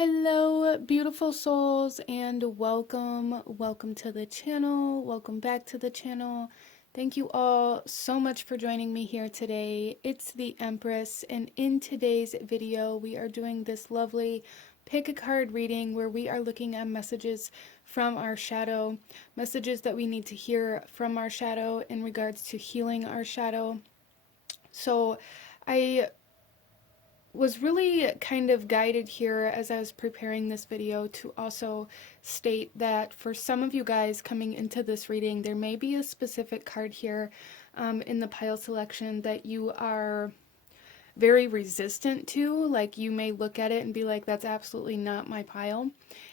Hello, beautiful souls, and welcome to the channel. Welcome back to the channel. Thank you all so much for joining me here today. It's the Empress, and in today's video, we are doing this lovely pick a card reading where we are looking at messages from our shadow, messages that we need to hear from our shadow in regards to healing our shadow. So, I was really kind of guided here as I was preparing this video to also state that for some of you guys coming into this reading, there may be a specific card here in the pile selection that you are very resistant to. Like, you may look at it and be like, that's absolutely not my pile.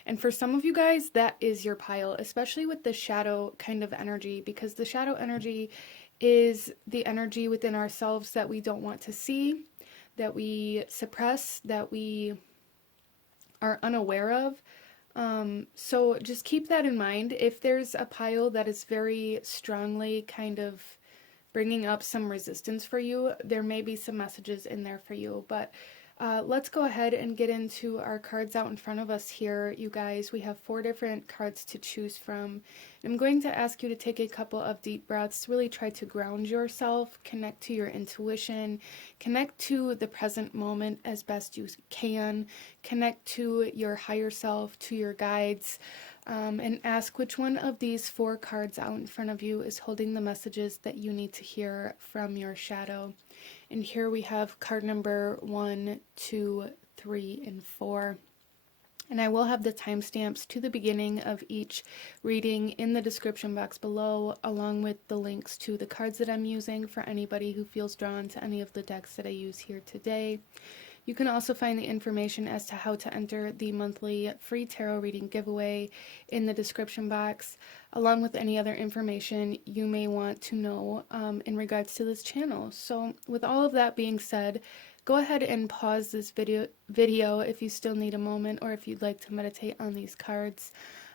And for some of you guys, that is your pile, especially with the shadow kind of energy, because the shadow energy is the energy within ourselves that we don't want to see, that we suppress, that we are unaware of. So just keep that in mind. If there's a pile that is very strongly kind of bringing up some resistance for you, there may be some messages in there for you. But let's go ahead and get into our cards out in front of us here, you guys. We have 4 different cards to choose from. I'm going to ask you to take a couple of deep breaths, really try to ground yourself, connect to your intuition, connect to the present moment as best you can, connect to your higher self, to your guides, and ask which one of these 4 cards out in front of you is holding the messages that you need to hear from your shadow. And here we have card number 1, 2, 3, and 4. And I will have the timestamps to the beginning of each reading in the description box below, along with the links to the cards that I'm using for anybody who feels drawn to any of the decks that I use here today. You can also find the information as to how to enter the monthly free tarot reading giveaway in the description box, along with any other information you may want to know in regards to this channel. So with all of that being said, go ahead and pause this video if you still need a moment, or if you'd like to meditate on these cards.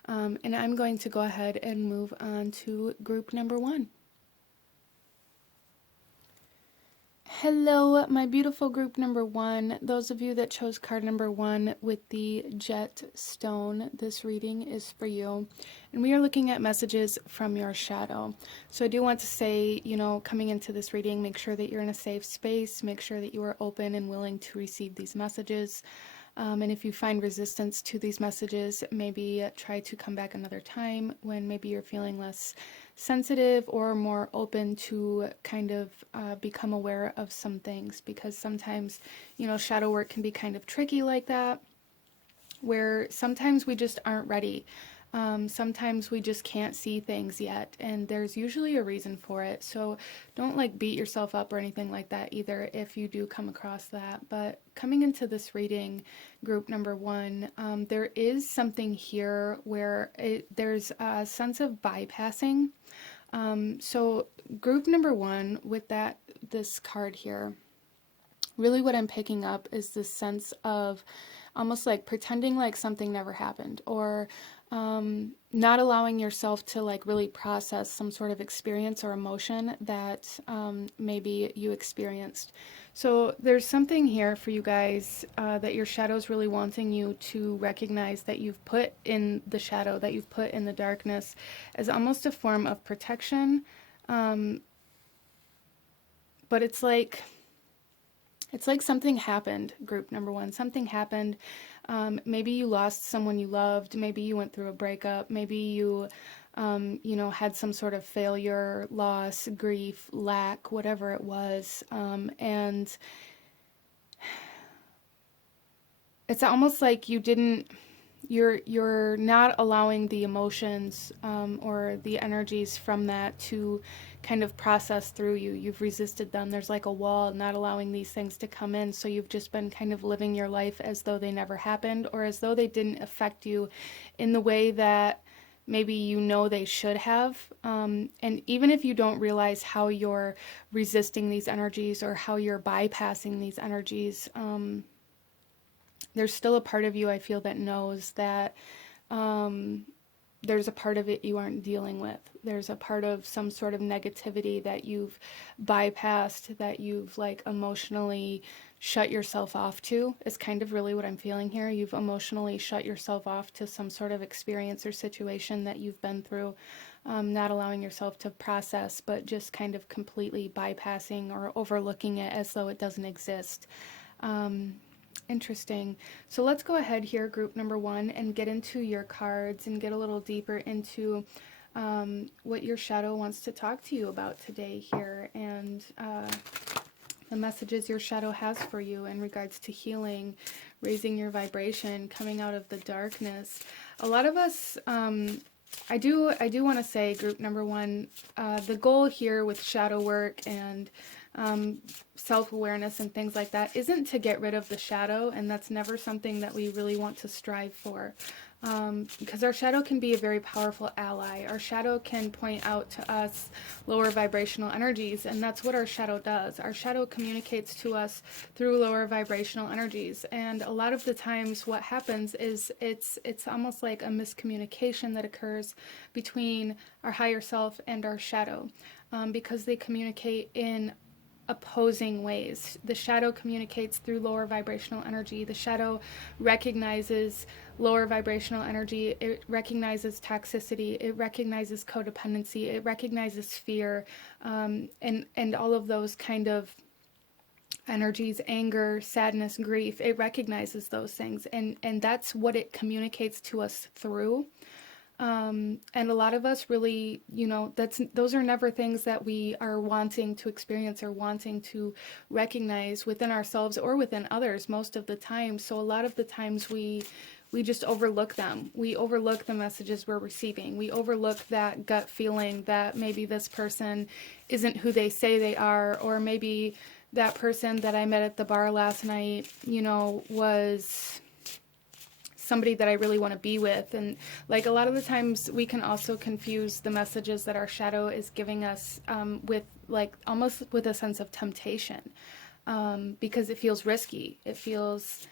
And I'm going to go ahead and move on to group number 1. Hello, my beautiful group number 1. Those of you that chose card number 1 with the jet stone, this reading is for you. And we are looking at messages from your shadow. So I do want to say, coming into this reading, make sure that you're in a safe space. Make sure that you are open and willing to receive these messages. And if you find resistance to these messages, maybe try to come back another time when maybe you're feeling less sensitive or more open to kind of become aware of some things, because sometimes, shadow work can be kind of tricky like that, where sometimes we just aren't ready. Sometimes we just can't see things yet, and there's usually a reason for it. So don't beat yourself up or anything like that either if you do come across that. But coming into this reading, group number 1, there is something here where there's a sense of bypassing. So group number 1 with this card here, really what I'm picking up is this sense of almost like pretending like something never happened, or not allowing yourself to really process some sort of experience or emotion that maybe you experienced. So there's something here for you guys that your shadow's really wanting you to recognize that you've put in the shadow, that you've put in the darkness, as almost a form of protection. But it's like something happened, group number 1. Something happened. Maybe you lost someone you loved. Maybe you went through a breakup. Maybe you, had some sort of failure, loss, grief, lack, whatever it was. And it's almost like you're not allowing the emotions or the energies from that to kind of process through you. You've resisted them. There's like a wall not allowing these things to come in. So you've just been kind of living your life as though they never happened, or as though they didn't affect you in the way that maybe they should have. And even if you don't realize how you're resisting these energies or how you're bypassing these energies, there's still a part of you, I feel, that knows that there's a part of it you aren't dealing with. There's a part of some sort of negativity that you've bypassed, that you've emotionally shut yourself off to, is kind of really what I'm feeling here. You've emotionally shut yourself off to some sort of experience or situation that you've been through, not allowing yourself to process, but just kind of completely bypassing or overlooking it as though it doesn't exist. Interesting. So let's go ahead here, group number one, and get into your cards and get a little deeper into what your shadow wants to talk to you about today here, and the messages your shadow has for you in regards to healing, raising your vibration, coming out of the darkness. A lot of us, I do want to say, group number one, the goal here with shadow work and self-awareness and things like that isn't to get rid of the shadow, and that's never something that we really want to strive for. Because our shadow can be a very powerful ally. Our shadow can point out to us lower vibrational energies, and that's what our shadow does. Our shadow communicates to us through lower vibrational energies, and a lot of the times what happens is it's almost like a miscommunication that occurs between our higher self and our shadow, because they communicate in opposing ways. The shadow communicates through lower vibrational energy. The shadow recognizes lower vibrational energy. It recognizes toxicity. It recognizes codependency. It recognizes fear, and all of those kind of energies, anger, sadness, grief. It recognizes those things, and that's what it communicates to us through. And a lot of us really, those are never things that we are wanting to experience or wanting to recognize within ourselves or within others most of the time. So a lot of the times we just overlook them. We overlook the messages we're receiving. We overlook that gut feeling that maybe this person isn't who they say they are, or maybe that person that I met at the bar last night, was somebody that I really want to be with. And like a lot of the times we can also confuse the messages that our shadow is giving us with like almost with a sense of temptation, because it feels risky. It feels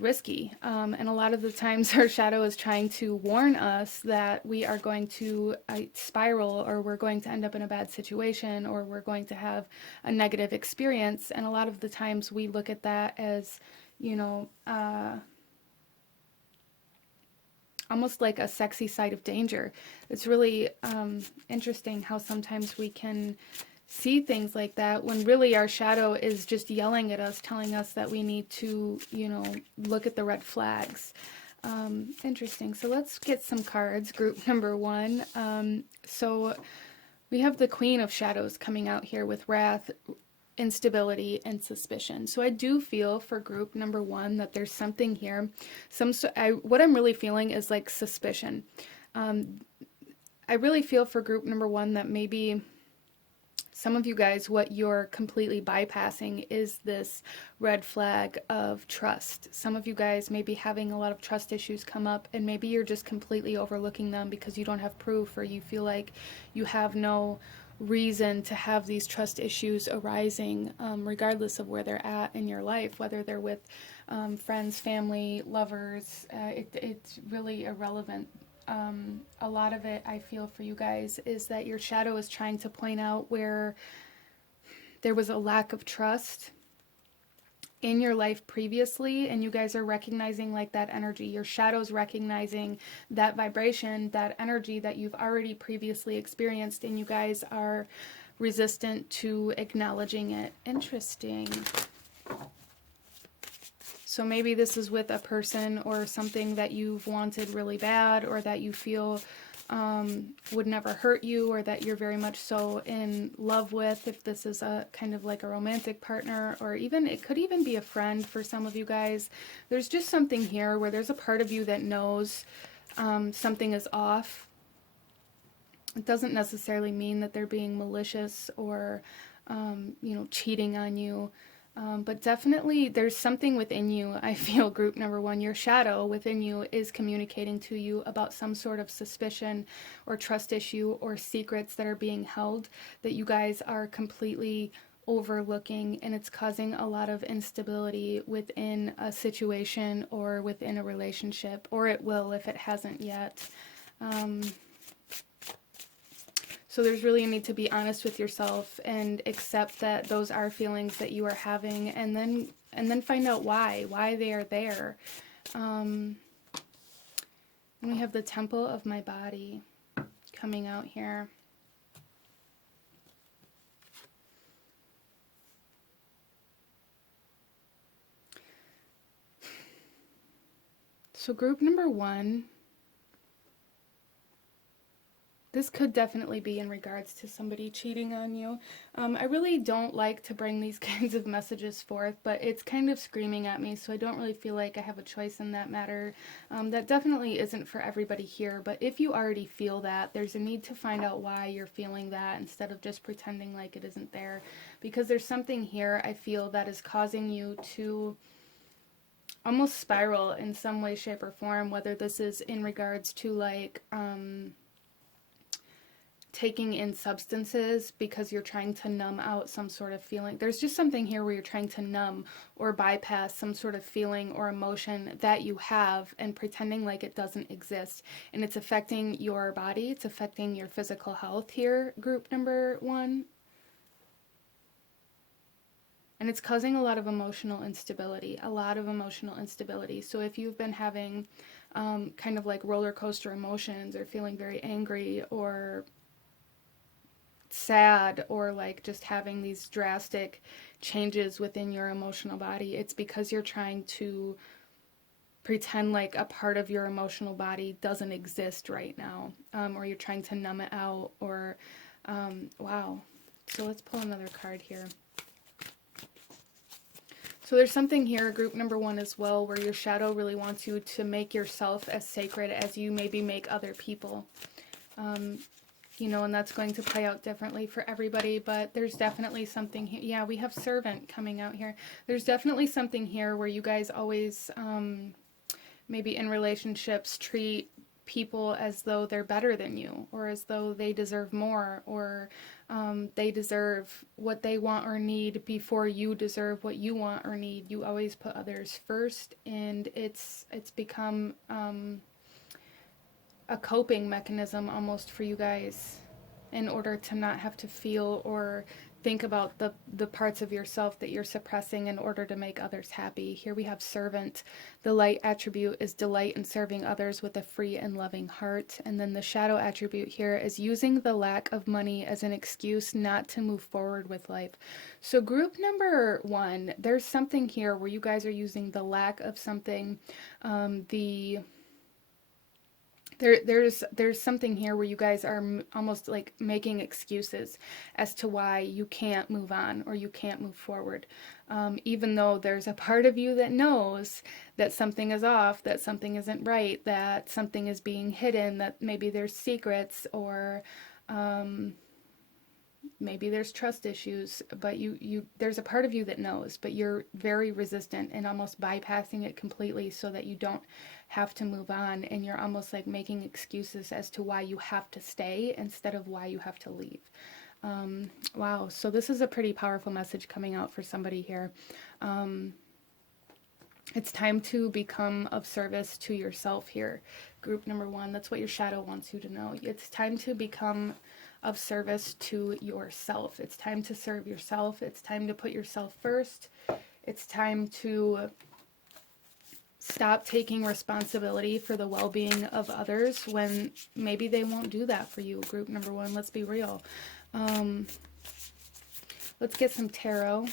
risky. And a lot of the times our shadow is trying to warn us that we are going to spiral, or we're going to end up in a bad situation, or we're going to have a negative experience. And a lot of the times we look at that as almost like a sexy side of danger. It's really interesting how sometimes we can see things like that when really our shadow is just yelling at us, telling us that we need to, look at the red flags. Interesting. So let's get some cards. Group number one. So we have the Queen of Shadows coming out here with Wrath, instability, and suspicion. So I do feel for group number one that there's something here. What I'm really feeling is like suspicion. I really feel for group number one that maybe some of you guys, what you're completely bypassing is this red flag of trust. Some of you guys may be having a lot of trust issues come up, and maybe you're just completely overlooking them because you don't have proof, or you feel like you have no reason to have these trust issues arising, regardless of where they're at in your life, whether they're with friends, family, lovers. It's really irrelevant. A lot of it, I feel for you guys, is that your shadow is trying to point out where there was a lack of trust in your life previously, and you guys are recognizing like that energy. Your shadow's recognizing that vibration, that energy that you've already previously experienced, and you guys are resistant to acknowledging it. Interesting. So maybe this is with a person or something that you've wanted really bad, or that you feel would never hurt you, or that you're very much so in love with, if this is a kind of like a romantic partner, or even it could even be a friend for some of you guys. There's just something here where there's a part of you that knows something is off. It doesn't necessarily mean that they're being malicious or cheating on you. But definitely there's something within you, I feel, group number one, your shadow within you is communicating to you about some sort of suspicion or trust issue or secrets that are being held that you guys are completely overlooking, and it's causing a lot of instability within a situation or within a relationship, or it will if it hasn't yet. So there's really a need to be honest with yourself and accept that those are feelings that you are having, and then find out why they are there. And we have the temple of my body coming out here. So group number 1, this could definitely be in regards to somebody cheating on you. I really don't like to bring these kinds of messages forth, but it's kind of screaming at me, so I don't really feel like I have a choice in that matter. That definitely isn't for everybody here, but if you already feel that, there's a need to find out why you're feeling that instead of just pretending like it isn't there, because there's something here I feel that is causing you to almost spiral in some way, shape, or form, whether this is in regards to like taking in substances because you're trying to numb out some sort of feeling. There's just something here where you're trying to numb or bypass some sort of feeling or emotion that you have and pretending like it doesn't exist. And it's affecting your body. It's affecting your physical health here, group number 1. And it's causing a lot of emotional instability, So if you've been having kind of like roller coaster emotions or feeling very angry or sad or like just having these drastic changes within your emotional body, it's because you're trying to pretend like a part of your emotional body doesn't exist right now, or you're trying to numb it out, or wow. So let's pull another card here. So there's something here, group number 1 as well, where your shadow really wants you to make yourself as sacred as you maybe make other people. And that's going to play out differently for everybody, but there's definitely something here. Yeah, we have servant coming out here. There's definitely something here where you guys always, maybe in relationships, treat people as though they're better than you, or as though they deserve more, or they deserve what they want or need before you deserve what you want or need. You always put others first, and it's become a coping mechanism almost for you guys in order to not have to feel or think about the parts of yourself that you're suppressing in order to make others happy. Here we have servant. The light attribute is delight in serving others with a free and loving heart. And then the shadow attribute here is using the lack of money as an excuse not to move forward with life. So group number 1, there's something here where you guys are using the lack of something, There's something here where you guys are almost like making excuses as to why you can't move on or you can't move forward, even though there's a part of you that knows that something is off, that something isn't right, that something is being hidden, that maybe there's secrets, or maybe there's trust issues, but there's a part of you that knows, but you're very resistant and almost bypassing it completely so that you don't have to move on, and you're almost like making excuses as to why you have to stay instead of why you have to leave. Wow, so this is a pretty powerful message coming out for somebody here. It's time to become of service to yourself here, group number 1. That's what your shadow wants you to know. It's time to become of service to yourself. It's time to serve yourself. It's time to put yourself first. It's time to stop taking responsibility for the well-being of others when maybe they won't do that for you, group number 1. Let's be real. Let's get some tarot.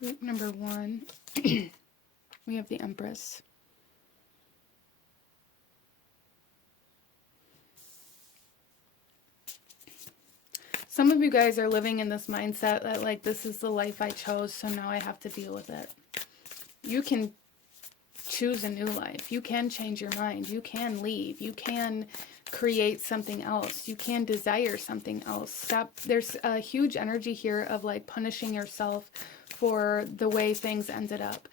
Group number 1, we have the Empress. Some of you guys are living in this mindset that like, this is the life I chose, so now I have to deal with it. You can choose a new life. You can change your mind. You can leave. You can create something else. You can desire something else. Stop. There's a huge energy here of like punishing yourself for the way things ended up.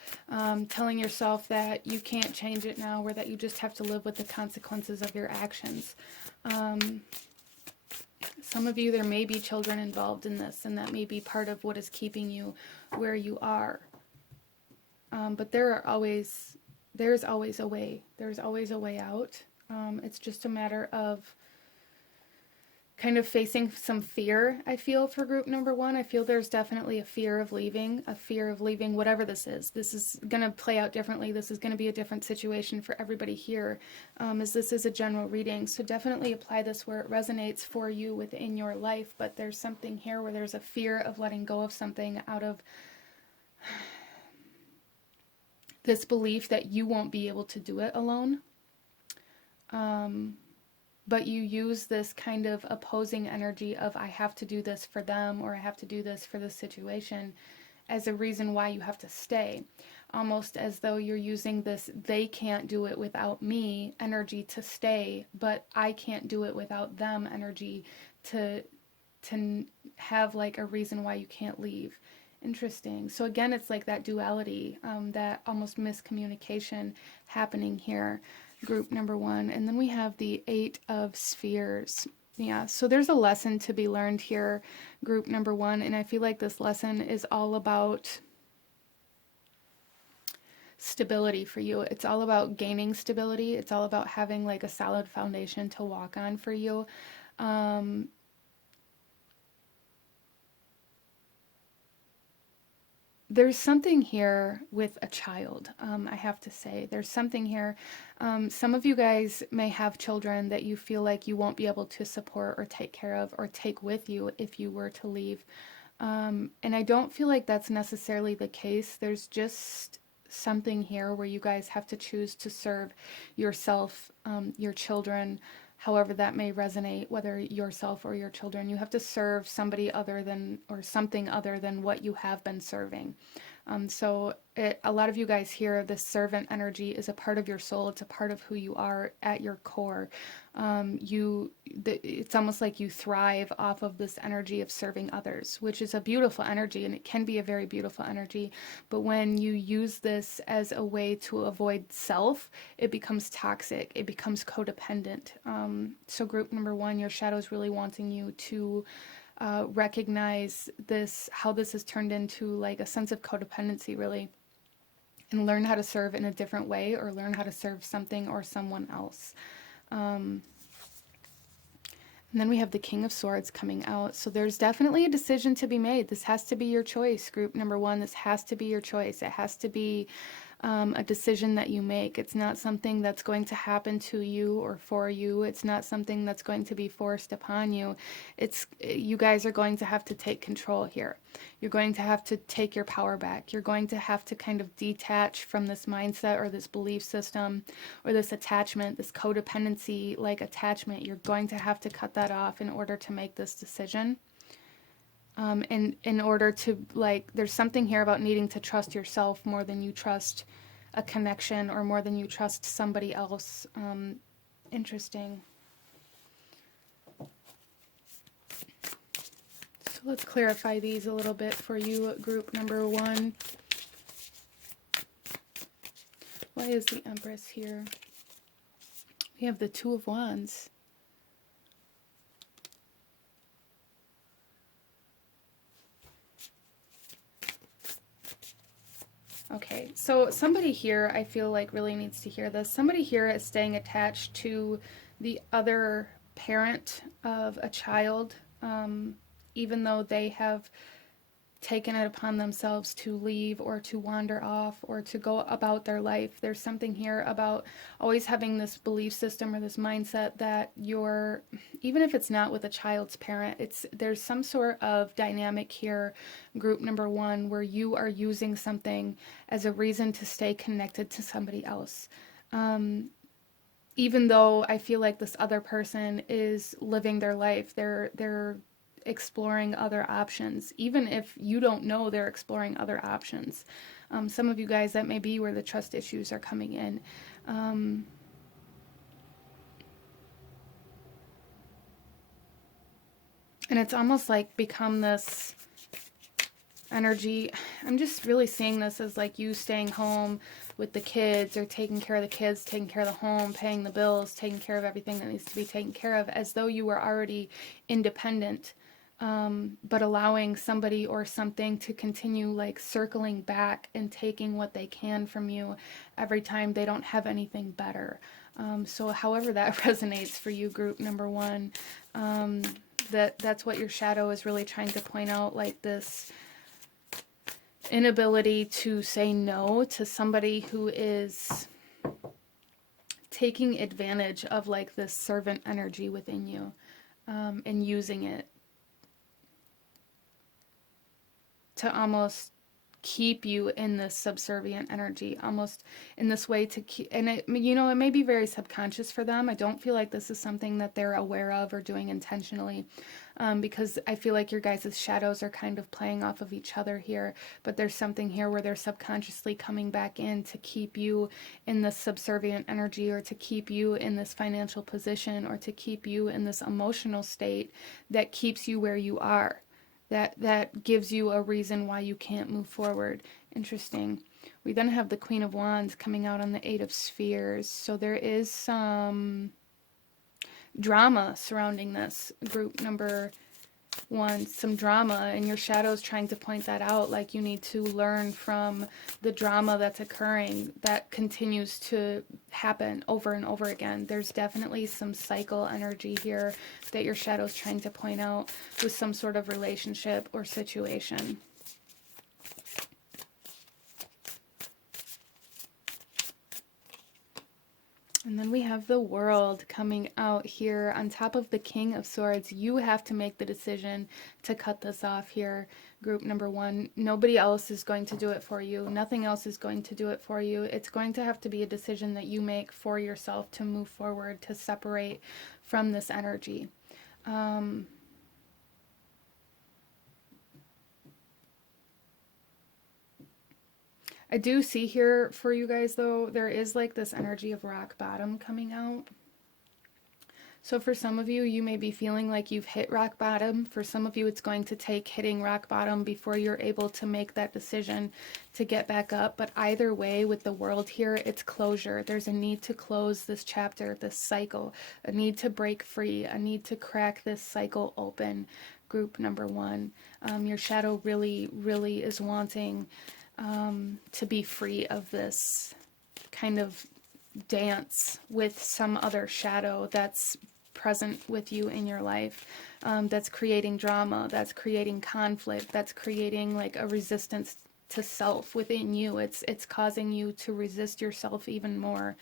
Telling yourself that you can't change it now, or that you just have to live with the consequences of your actions. Some of you, there may be children involved in this, and that may be part of what is keeping you where you are. But there's always a way. There's always a way out. It's just a matter of kind of facing some fear, I feel, for group number one. I feel there's definitely a fear of leaving whatever this is. This is going to play out differently. This is going to be a different situation for everybody here, as this is a general reading. So definitely apply this where it resonates for you within your life. But there's something here where there's a fear of letting go of something out of this belief that you won't be able to do it alone. But you use this kind of opposing energy of I have to do this for them, or I have to do this for this situation, as a reason why you have to stay. Almost as though you're using this they can't do it without me energy to stay, but I can't do it without them energy to have like a reason why you can't leave. Interesting. So again, it's like that duality, that almost miscommunication happening here, group number one. And then we have the Eight of Spheres. Yeah, so there's a lesson to be learned here, group number one. And I feel like this lesson is all about stability for you. It's all about gaining stability. It's all about having like a solid foundation to walk on for you. There's something here with a child, I have to say. There's something here. Some of you guys may have children that you feel like you won't be able to support or take care of or take with you if you were to leave. And I don't feel like that's necessarily the case. There's just something here where you guys have to choose to serve yourself, your children, however that may resonate, whether yourself or your children. You have to serve somebody other than, or something other than what you have been serving. A lot of you guys here, this servant energy is a part of your soul. It's a part of who you are at your core. It's almost like you thrive off of this energy of serving others, which is a beautiful energy, and it can be a very beautiful energy. But when you use this as a way to avoid self, it becomes toxic. It becomes codependent. So group number one, your shadow is really wanting you to recognize this, how this has turned into like a sense of codependency, really, and learn how to serve in a different way, or learn how to serve something or someone else. And then we have the King of Swords coming out. So there's definitely a decision to be made. This has to be your choice, group number one. This has to be your choice. It has to be a decision that you make. It's not something that's going to happen to you or for you. It's not something that's going to be forced upon you. You guys are going to have to take control here. You're going to have to take your power back. You're going to have to kind of detach from this mindset or this belief system or this attachment, this codependency like attachment. You're going to have to cut that off in order to make this decision. In order to, like, there's something here about needing to trust yourself more than you trust a connection, or more than you trust somebody else. Interesting. So let's clarify these a little bit for you, group number one. Why is the Empress here? We have the Two of Wands. Okay, so somebody here, I feel like, really needs to hear this. Somebody here is staying attached to the other parent of a child, even though they have taken it upon themselves to leave or to wander off or to go about their life. There's something here about always having this belief system or this mindset that you're, even if it's not with a child's parent, there's some sort of dynamic here, group number one, where you are using something as a reason to stay connected to somebody else. Even though I feel like this other person is living their life, they're exploring other options, even if you don't know they're exploring other options. Some of you guys, that may be where the trust issues are coming in. And it's almost like become this energy. I'm just really seeing this as like you staying home with the kids, or taking care of the kids, taking care of the home, paying the bills, taking care of everything that needs to be taken care of, as though you were already independent. But allowing somebody or something to continue like circling back and taking what they can from you every time they don't have anything better. So however that resonates for you, group number one, that's what your shadow is really trying to point out, like this inability to say no to somebody who is taking advantage of like this servant energy within you, and using it to almost keep you in this subservient energy, almost in this way to keep, and it, you know, it may be very subconscious for them. I don't feel like this is something that they're aware of or doing intentionally, because I feel like your guys' shadows are kind of playing off of each other here, but there's something here where they're subconsciously coming back in to keep you in this subservient energy, or to keep you in this financial position, or to keep you in this emotional state that keeps you where you are. That gives you a reason why you can't move forward. Interesting. We then have the Queen of Wands coming out on the Eight of Spheres. So there is some drama surrounding this, group number one, some drama, and your shadow's trying to point that out. Like, you need to learn from the drama that's occurring that continues to happen over and over again. There's definitely some cycle energy here that your shadow's trying to point out with some sort of relationship or situation. And then we have the World coming out here on top of the King of Swords. You have to make the decision to cut this off here, group number one. Nobody else is going to do it for you. Nothing else is going to do it for you. It's going to have to be a decision that you make for yourself to move forward, to separate from this energy. I do see here for you guys, though, there is like this energy of rock bottom coming out. So for some of you, you may be feeling like you've hit rock bottom. For some of you, it's going to take hitting rock bottom before you're able to make that decision to get back up. But either way, with the World here, it's closure. There's a need to close this chapter, this cycle, a need to break free, a need to crack this cycle open, group number one. Your shadow really, really is wanting to be free of this kind of dance with some other shadow that's present with you in your life, that's creating drama, that's creating conflict, that's creating like a resistance to self within you. It's causing you to resist yourself even more.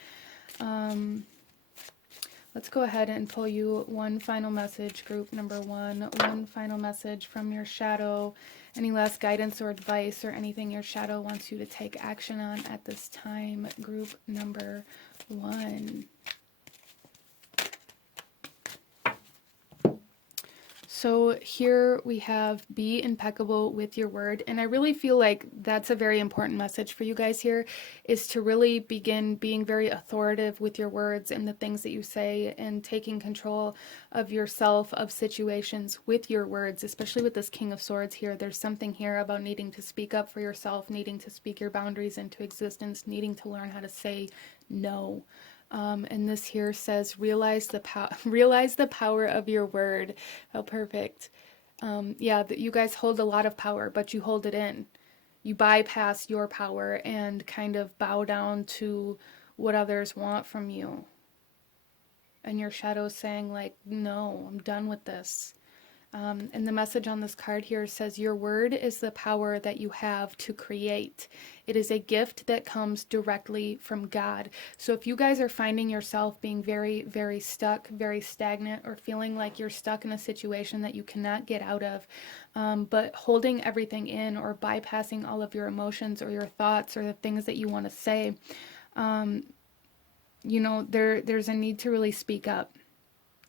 Let's go ahead and pull you one final message, group number one final message from your shadow. Any last guidance or advice or anything your shadow wants you to take action on at this time, group number one. So here we have be impeccable with your word. And I really feel like that's a very important message for you guys here, is to really begin being very authoritative with your words and the things that you say, and taking control of yourself, of situations with your words, especially with this King of Swords here. There's something here about needing to speak up for yourself, needing to speak your boundaries into existence, needing to learn how to say no. And this here says, realize the power of your word. How perfect. Yeah, that you guys hold a lot of power, but you hold it in. You bypass your power and kind of bow down to what others want from you. And your shadow is saying like, no, I'm done with this. And the message on this card here says, your word is the power that you have to create. It is a gift that comes directly from God. So if you guys are finding yourself being very, very stuck, very stagnant, or feeling like you're stuck in a situation that you cannot get out of, but holding everything in, or bypassing all of your emotions or your thoughts or the things that you want to say, you know, there's a need to really speak up.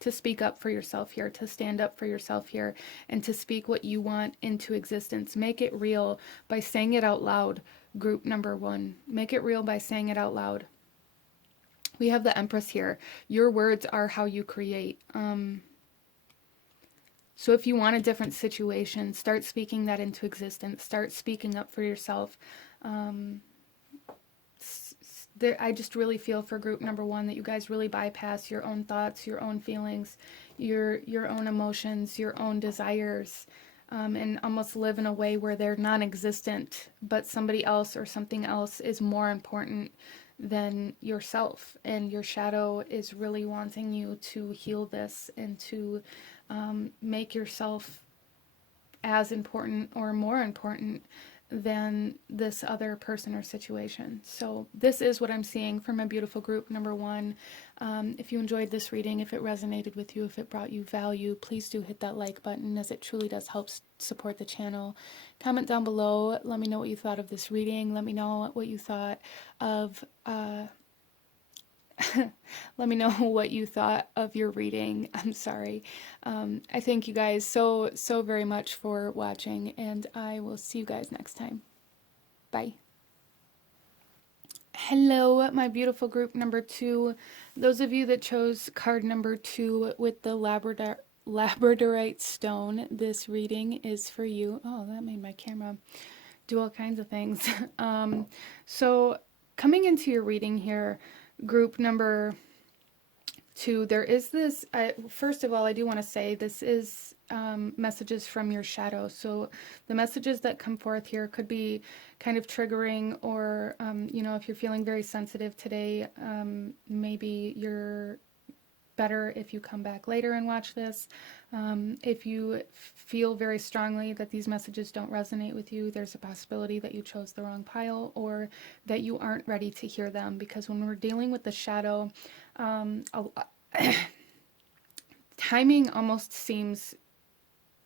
To speak up for yourself here, to stand up for yourself here, and to speak what you want into existence. Make it real by saying it out loud, group number one. Make it real by saying it out loud. We have the Empress here. Your words are how you create. So if you want a different situation, start speaking that into existence. Start speaking up for yourself. I just really feel for group number one that you guys really bypass your own thoughts, your own feelings, your own emotions, your own desires, and almost live in a way where they're non-existent, but somebody else or something else is more important than yourself. And your shadow is really wanting you to heal this and to make yourself as important or more important than this other person or situation. So this is what I'm seeing for my beautiful group number one. If you enjoyed this reading, if it resonated with you, if it brought you value, please do hit that like button, as it truly does help support the channel. Comment down below. Let me know what you thought of this reading. Let me know what you thought of let me know what you thought of your reading. I'm sorry. I thank you guys so very much for watching, and I will see you guys next time. Bye. Hello, my beautiful group number two. Those of you that chose card number 2 with the Labradorite stone, this reading is for you. Oh, that made my camera do all kinds of things. So coming into your reading here, group number 2, there is this, first of all, I do want to say this is messages from your shadow. So the messages that come forth here could be kind of triggering, or, you know, if you're feeling very sensitive today, maybe you're better if you come back later and watch this. If you feel very strongly that these messages don't resonate with you, there's a possibility that you chose the wrong pile, or that you aren't ready to hear them, because when we're dealing with the shadow, timing almost seems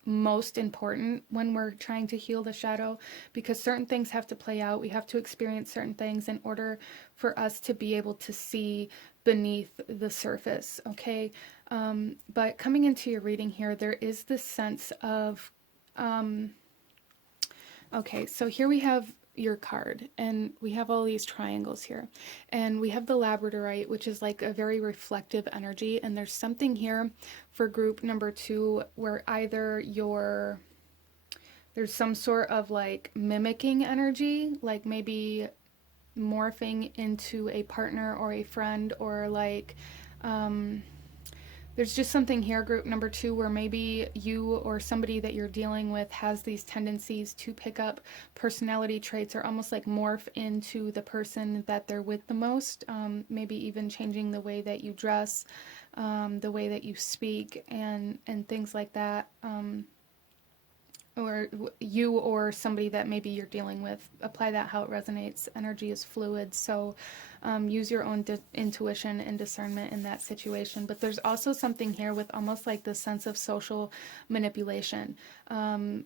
most important when we're trying to heal the shadow, because certain things have to play out. We have to experience certain things in order for us to be able to see beneath the surface, okay? But coming into your reading here, there is this sense of, okay, so here we have your card, and we have all these triangles here, and we have the Labradorite, which is like a very reflective energy, and there's something here for group number 2 where either there's some sort of like mimicking energy, like maybe morphing into a partner or a friend, or like there's just something here, group number 2, where maybe you or somebody that you're dealing with has these tendencies to pick up personality traits, or almost like morph into the person that they're with the most. Maybe even changing the way that you dress, the way that you speak, and things like that. Or you or somebody that maybe you're dealing with, apply that how it resonates. Energy is fluid, so use your own intuition and discernment in that situation. But there's also something here with almost like this sense of social manipulation.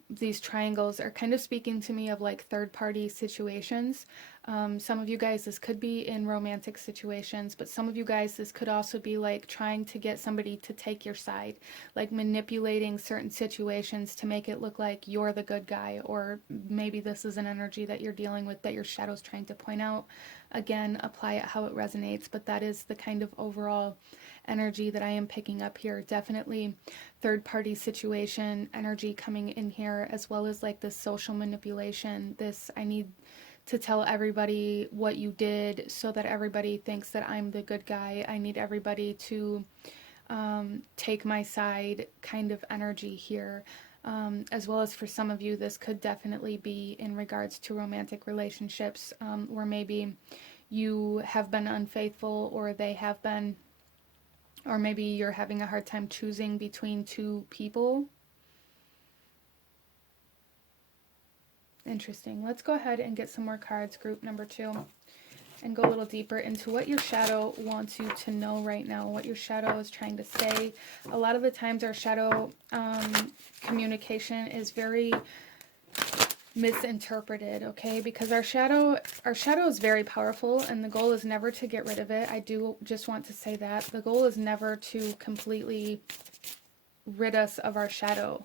These triangles are kind of speaking to me of like third-party situations. Some of you guys, this could be in romantic situations, but some of you guys, this could also be like trying to get somebody to take your side, like manipulating certain situations to make it look like you're the good guy, or maybe this is an energy that you're dealing with that your shadow's trying to point out. Again, apply it how it resonates, but that is the kind of overall energy that I am picking up here. Definitely third-party situation energy coming in here, as well as like this social manipulation, this I need to tell everybody what you did so that everybody thinks that I'm the good guy. I need everybody to take my side kind of energy here. As well as for some of you, this could definitely be in regards to romantic relationships, where maybe you have been unfaithful, or they have been, or maybe you're having a hard time choosing between two people. Interesting. Let's go ahead and get some more cards, group number 2, and go a little deeper into what your shadow wants you to know right now, what your shadow is trying to say. A lot of the times our shadow communication is very misinterpreted, okay? Because our shadow is very powerful, and the goal is never to get rid of it. I do just want to say that. The goal is never to completely rid us of our shadow.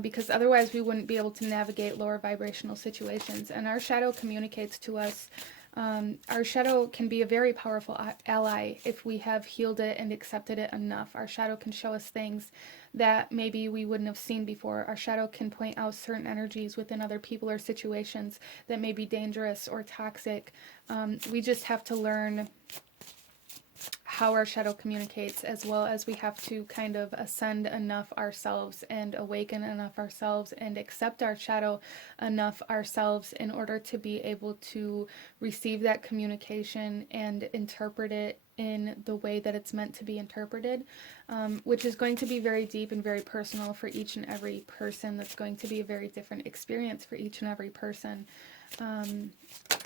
Because otherwise we wouldn't be able to navigate lower vibrational situations. And our shadow communicates to us. Our shadow can be a very powerful ally if we have healed it and accepted it enough. Our shadow can show us things that maybe we wouldn't have seen before. Our shadow can point out certain energies within other people or situations that may be dangerous or toxic. We just have to learn how our shadow communicates, as well as we have to kind of ascend enough ourselves and awaken enough ourselves and accept our shadow enough ourselves in order to be able to receive that communication and interpret it in the way that it's meant to be interpreted, which is going to be very deep and very personal for each and every person. That's going to be a very different experience for each and every person.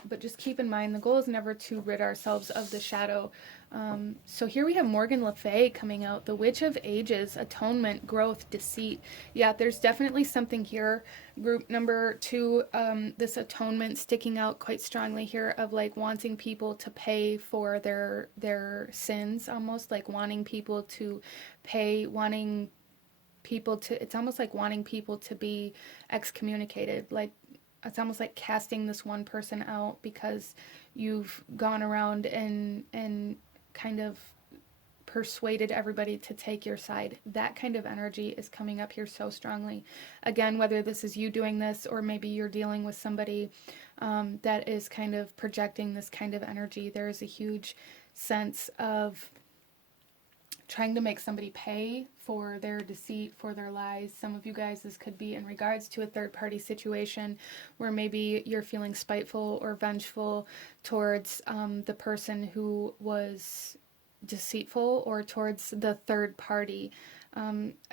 But just keep in mind, the goal is never to rid ourselves of the shadow. So here we have Morgan Le Fay coming out, the Witch of Ages, atonement, growth, deceit. Yeah, there's definitely something here. Group number 2, this atonement sticking out quite strongly here, of like wanting people to pay for their sins, almost like wanting people to pay, wanting people to, it's almost like wanting people to be excommunicated, like it's almost like casting this one person out because you've gone around and kind of persuaded everybody to take your side. That kind of energy is coming up here so strongly. Again, whether this is you doing this or maybe you're dealing with somebody that is kind of projecting this kind of energy, there is a huge sense of trying to make somebody pay for their deceit, for their lies. Some of you guys, this could be in regards to a third-party situation where maybe you're feeling spiteful or vengeful towards the person who was deceitful, or towards the third party.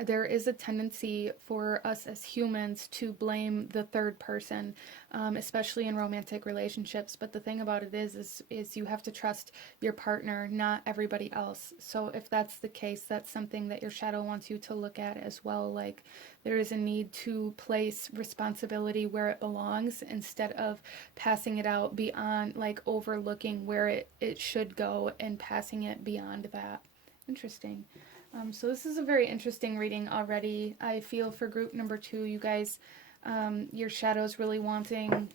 There is a tendency for us as humans to blame the third person, especially in romantic relationships. But the thing about it is you have to trust your partner, not everybody else. So if that's the case, that's something that your shadow wants you to look at as well. Like, there is a need to place responsibility where it belongs instead of passing it out beyond, like overlooking where it should go and passing it beyond that. Interesting. So this is a very interesting reading already. I feel for group number 2, you guys, your shadow's really wanting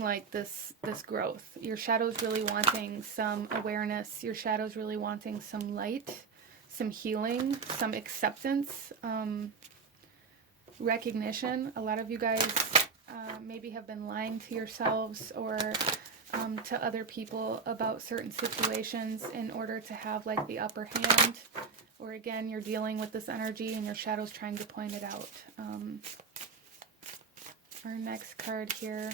like this growth. Your shadow's really wanting some awareness. Your shadow's really wanting some light, some healing, some acceptance, recognition. A lot of you guys maybe have been lying to yourselves or to other people about certain situations in order to have like the upper hand, or again, you're dealing with this energy and your shadow's trying to point it out. Our next card here,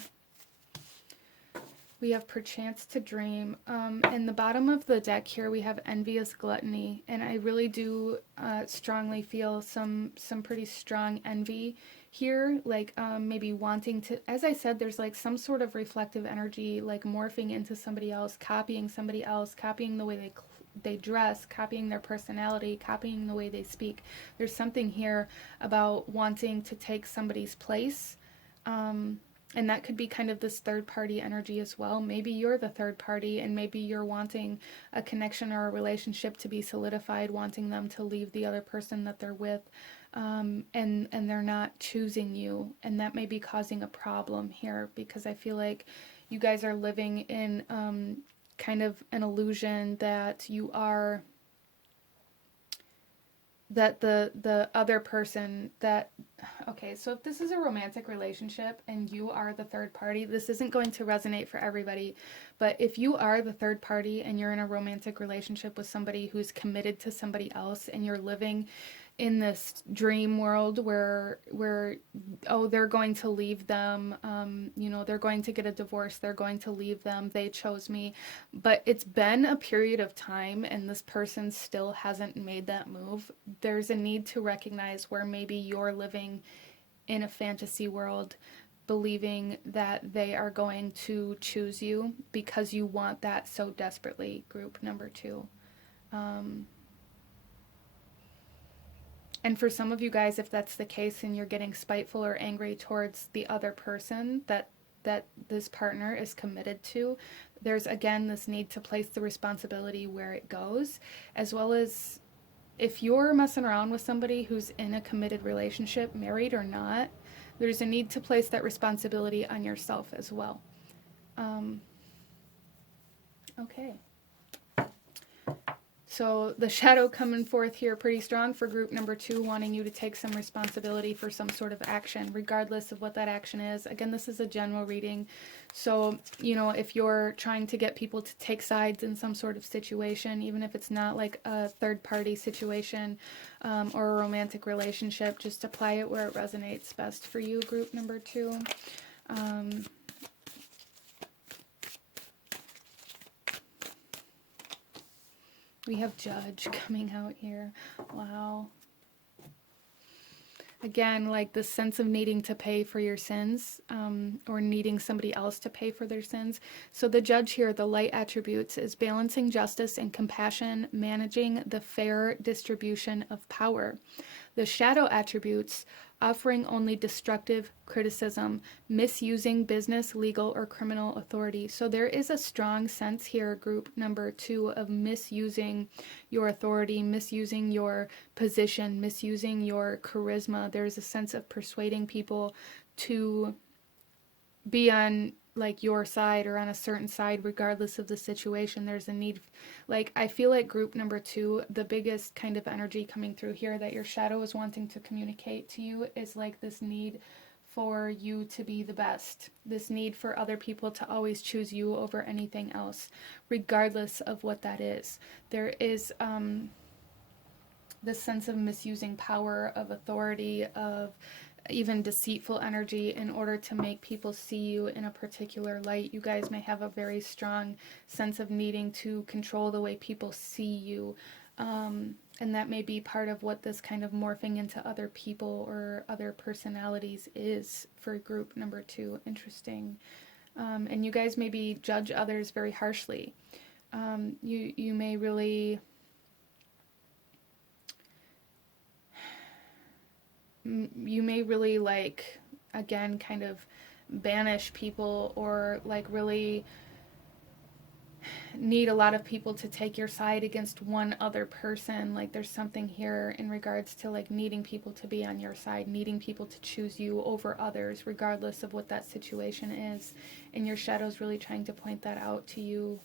we have Perchance to Dream. In the bottom of the deck here, we have Envious Gluttony, and I really do strongly feel some pretty strong envy here, like maybe wanting to, as I said, there's like some sort of reflective energy, like morphing into somebody else, copying the way they dress, copying their personality, copying the way they speak. There's something here about wanting to take somebody's place. And that could be kind of this third party energy as well. Maybe you're the third party and maybe you're wanting a connection or a relationship to be solidified, wanting them to leave the other person that they're with, and they're not choosing you. And that may be causing a problem here, because I feel like you guys are living in kind of an illusion that you are, that the other person that, okay, so if this is a romantic relationship and you are the third party, this isn't going to resonate for everybody, but if you are the third party and you're in a romantic relationship with somebody who's committed to somebody else and you're living in this dream world where oh, they're going to leave them, they're going to get a divorce, they're going to leave them, they chose me, but it's been a period of time and this person still hasn't made that move. There's a need to recognize where maybe you're living in a fantasy world, believing that they are going to choose you because you want that so desperately, group number 2. And for some of you guys, if that's the case and you're getting spiteful or angry towards the other person that this partner is committed to, there's again this need to place the responsibility where it goes, as well as if you're messing around with somebody who's in a committed relationship, married or not, there's a need to place that responsibility on yourself as well. Okay. So the shadow coming forth here pretty strong for group number 2, wanting you to take some responsibility for some sort of action, regardless of what that action is. Again, this is a general reading. So, you know, if you're trying to get people to take sides in some sort of situation, even if it's not like a third-party situation or a romantic relationship, just apply it where it resonates best for you, group number 2. We have Judge coming out here. Wow. Again, like the sense of needing to pay for your sins, or needing somebody else to pay for their sins. So the Judge here, the light attributes, is balancing justice and compassion, managing the fair distribution of power. The shadow attributes, offering only destructive criticism, misusing business, legal, or criminal authority. So there is a strong sense here, group number 2, of misusing your authority, misusing your position, misusing your charisma. There's a sense of persuading people to be on like your side or on a certain side regardless of the situation. There's a need, like I feel like group number 2, the biggest kind of energy coming through here that your shadow is wanting to communicate to you is like this need for you to be the best, this need for other people to always choose you over anything else, regardless of what that is. There is this sense of misusing power, of authority, of even deceitful energy in order to make people see you in a particular light. You guys may have a very strong sense of needing to control the way people see you. And that may be part of what this kind of morphing into other people or other personalities is for group number 2. Interesting. And you guys maybe judge others very harshly. You may really... you may really, like, again, kind of banish people or like really need a lot of people to take your side against one other person. Like there's something here in regards to like needing people to be on your side, needing people to choose you over others regardless of what that situation is, and your shadow's really trying to point that out to you,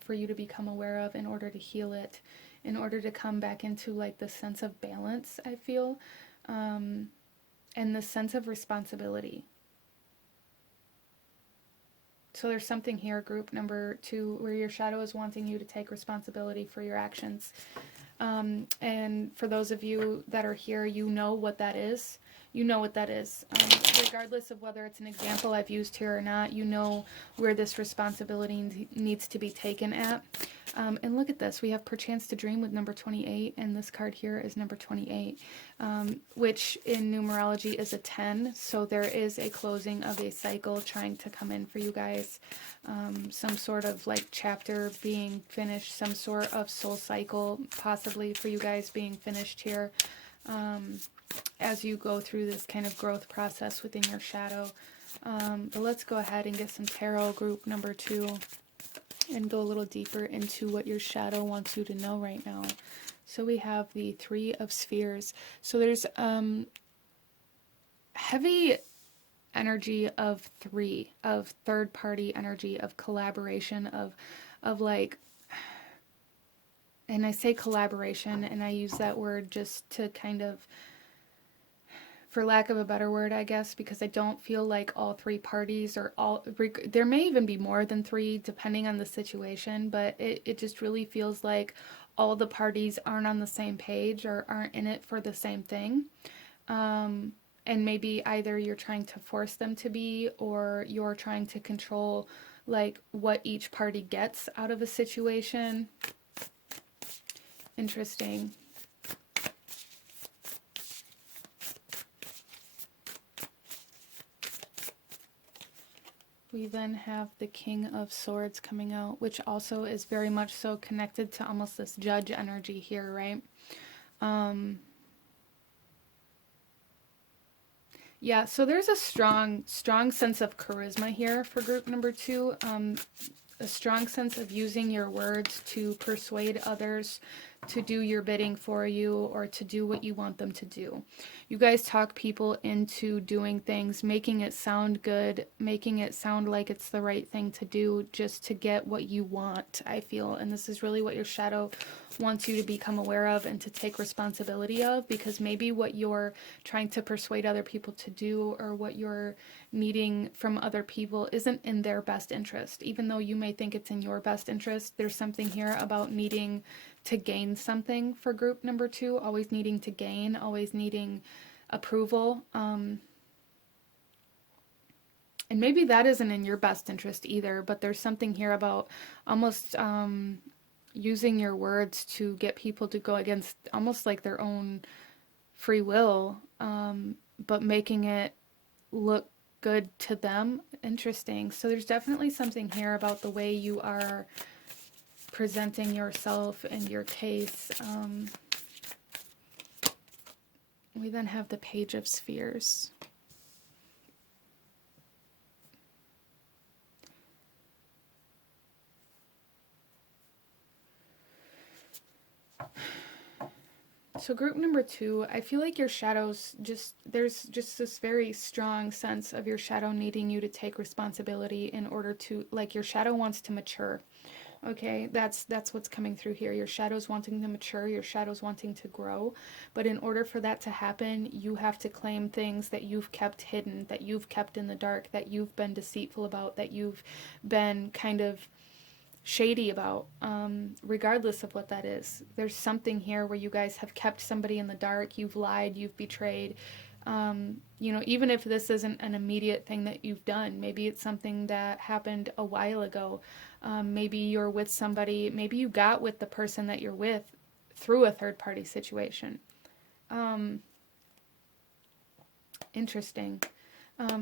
for you to become aware of in order to heal it, in order to come back into like the sense of balance, I feel, and the sense of responsibility. So there's something here, group number 2, where your shadow is wanting you to take responsibility for your actions. And for those of you that are here, you know what that is. You know what that is. Regardless of whether it's an example I've used here or not, you know where this responsibility needs to be taken at. And look at this. We have Perchance to Dream with number 28, and this card here is number 28, which in numerology is a 10. So there is a closing of a cycle trying to come in for you guys. Some sort of like chapter being finished, some sort of soul cycle possibly for you guys being finished here. As you go through this kind of growth process within your shadow. But let's go ahead and get some tarot, group number 2, and go a little deeper into what your shadow wants you to know right now. So we have the 3 of Spheres. So there's heavy energy of 3, of third-party energy, of collaboration, of like, and I say collaboration, and I use that word just to kind of, for lack of a better word, I guess, because I don't feel like all 3 parties are all, there may even be more than 3 depending on the situation, but it just really feels like all the parties aren't on the same page or aren't in it for the same thing. And maybe either you're trying to force them to be, or you're trying to control like what each party gets out of a situation. Interesting. We then have the King of Swords coming out, which also is very much so connected to almost this judge energy here, right? Yeah, so there's a strong sense of charisma here for group number 2. A strong sense of using your words to persuade others, to do your bidding for you or to do what you want them to do. You guys talk people into doing things, making it sound good, making it sound like it's the right thing to do just to get what you want, I feel. And this is really what your shadow wants you to become aware of and to take responsibility of, because maybe what you're trying to persuade other people to do or what you're needing from other people isn't in their best interest. Even though you may think it's in your best interest, there's something here about needing to gain something for group number 2, always needing to gain, always needing approval. And maybe that isn't in your best interest either, but there's something here about almost using your words to get people to go against almost like their own free will, but making it look good to them. Interesting. So there's definitely something here about the way you are presenting yourself and your case. We then have the Page of Spheres. So group number 2, I feel like your shadows there's just this very strong sense of your shadow needing you to take responsibility in order to, like, your shadow wants to mature. Okay, that's what's coming through here. Your shadow's wanting to mature, your shadow's wanting to grow, but in order for that to happen, you have to claim things that you've kept hidden, that you've kept in the dark, that you've been deceitful about, that you've been kind of shady about, regardless of what that is. There's something here where you guys have kept somebody in the dark, you've lied, you've betrayed. You know, even if this isn't an immediate thing that you've done, maybe it's something that happened a while ago. Maybe you're with somebody, maybe you got with the person that you're with through a third-party situation. Interesting.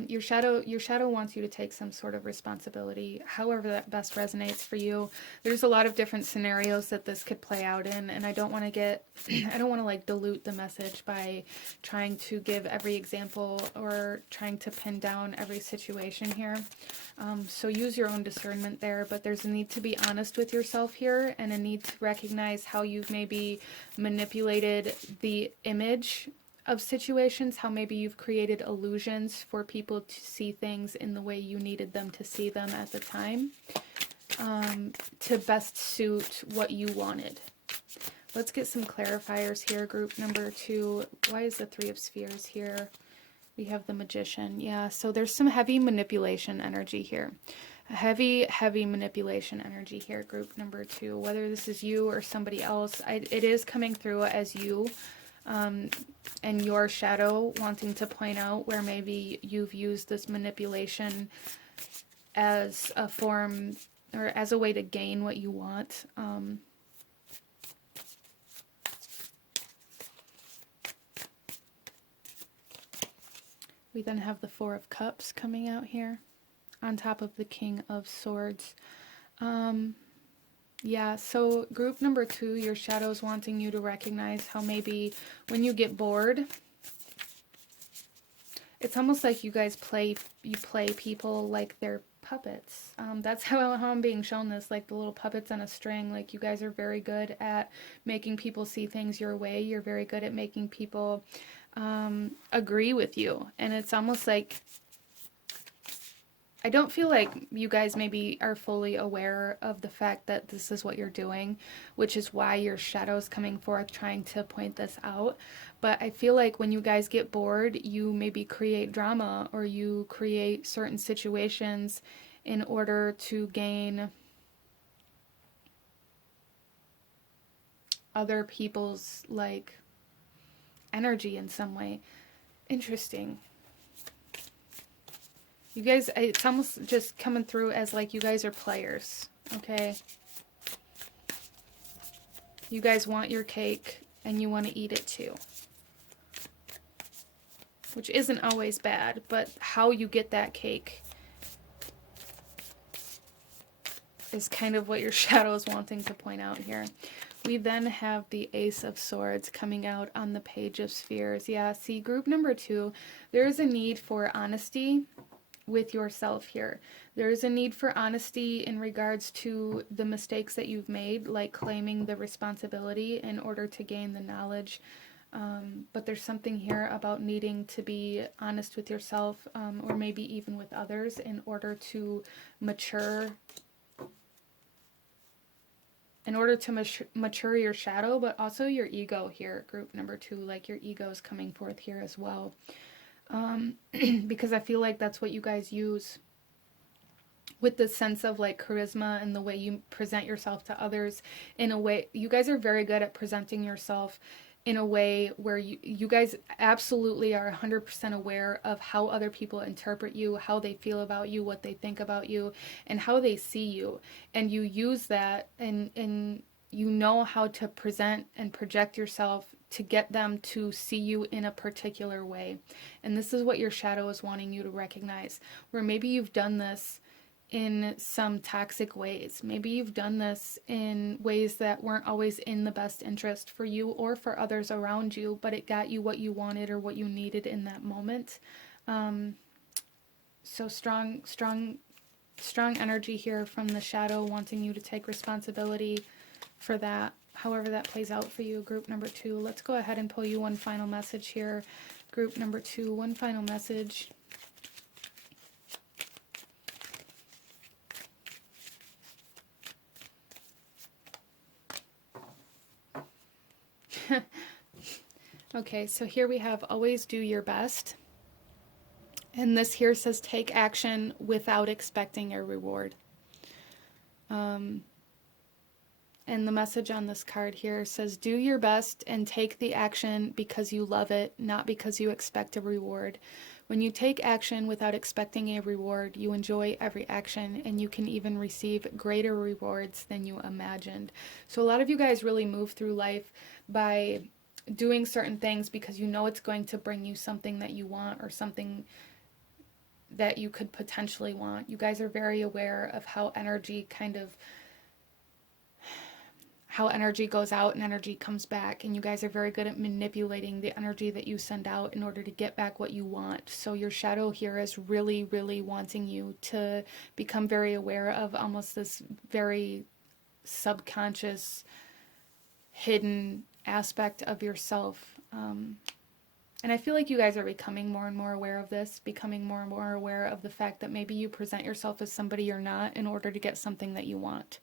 Your shadow wants you to take some sort of responsibility, however that best resonates for you. There's a lot of different scenarios that this could play out in, and I don't want to like dilute the message by trying to give every example or trying to pin down every situation here. So use your own discernment there, but there's a need to be honest with yourself here and a need to recognize how you've maybe manipulated the image of situations, how maybe you've created illusions for people to see things in the way you needed them to see them at the time, to best suit what you wanted. Let's get some clarifiers here, group number 2. Why is the 3 of Spheres here? We have the Magician. Yeah, so there's some heavy manipulation energy here. A heavy manipulation energy here, group number 2. Whether this is you or somebody else, it is coming through as you. And your shadow wanting to point out where maybe you've used this manipulation as a form or as a way to gain what you want. We then have the 4 of Cups coming out here on top of the King of Swords. Yeah, so group number 2, your shadow's wanting you to recognize how maybe when you get bored, it's almost like you guys play people like they're puppets. That's how I'm being shown this, like the little puppets on a string. Like, you guys are very good at making people see things your way. You're very good at making people agree with you. And it's almost like, I don't feel like you guys maybe are fully aware of the fact that this is what you're doing, which is why your shadow's coming forth trying to point this out. But I feel like when you guys get bored, you maybe create drama or you create certain situations in order to gain other people's, like, energy in some way. Interesting. You guys, it's almost just coming through as like you guys are players, okay? You guys want your cake and you want to eat it too. Which isn't always bad, but how you get that cake is kind of what your shadow is wanting to point out here. We then have the Ace of Swords coming out on the Page of Spheres. Yeah, see, group number 2, there is a need for honesty with yourself here. There is a need for honesty in regards to the mistakes that you've made, like claiming the responsibility in order to gain the knowledge. But there's something here about needing to be honest with yourself, or maybe even with others, in order to mature. In order to mature your shadow, but also your ego here, group number 2, like your ego is coming forth here as well. Because I feel like that's what you guys use with this sense of like charisma and the way you present yourself to others. In a way, you guys are very good at presenting yourself in a way where you guys absolutely are 100% aware of how other people interpret you, how they feel about you, what they think about you, and how they see you. And you use that, and you know how to present and project yourself to get them to see you in a particular way. And this is what your shadow is wanting you to recognize, where maybe you've done this in some toxic ways. Maybe you've done this in ways that weren't always in the best interest for you or for others around you, but it got you what you wanted or what you needed in that moment. So strong energy here from the shadow, wanting you to take responsibility for that, however that plays out for you, group number 2. Let's go ahead and pull you one final message here, group number 2, one final message. Okay, so here we have always do your best. And this here says take action without expecting a reward. And the message on this card here says do your best and take the action because you love it, not because you expect a reward. When you take action without expecting a reward, you enjoy every action, and you can even receive greater rewards than you imagined. So a lot of you guys really move through life by doing certain things because you know it's going to bring you something that you want or something that you could potentially want. You guys are very aware of how energy goes out and energy comes back, and you guys are very good at manipulating the energy that you send out in order to get back what you want. So your shadow here is really, really wanting you to become very aware of almost this very subconscious, hidden aspect of yourself. And I feel like you guys are becoming more and more aware of this, becoming more and more aware of the fact that maybe you present yourself as somebody you're not in order to get something that you want.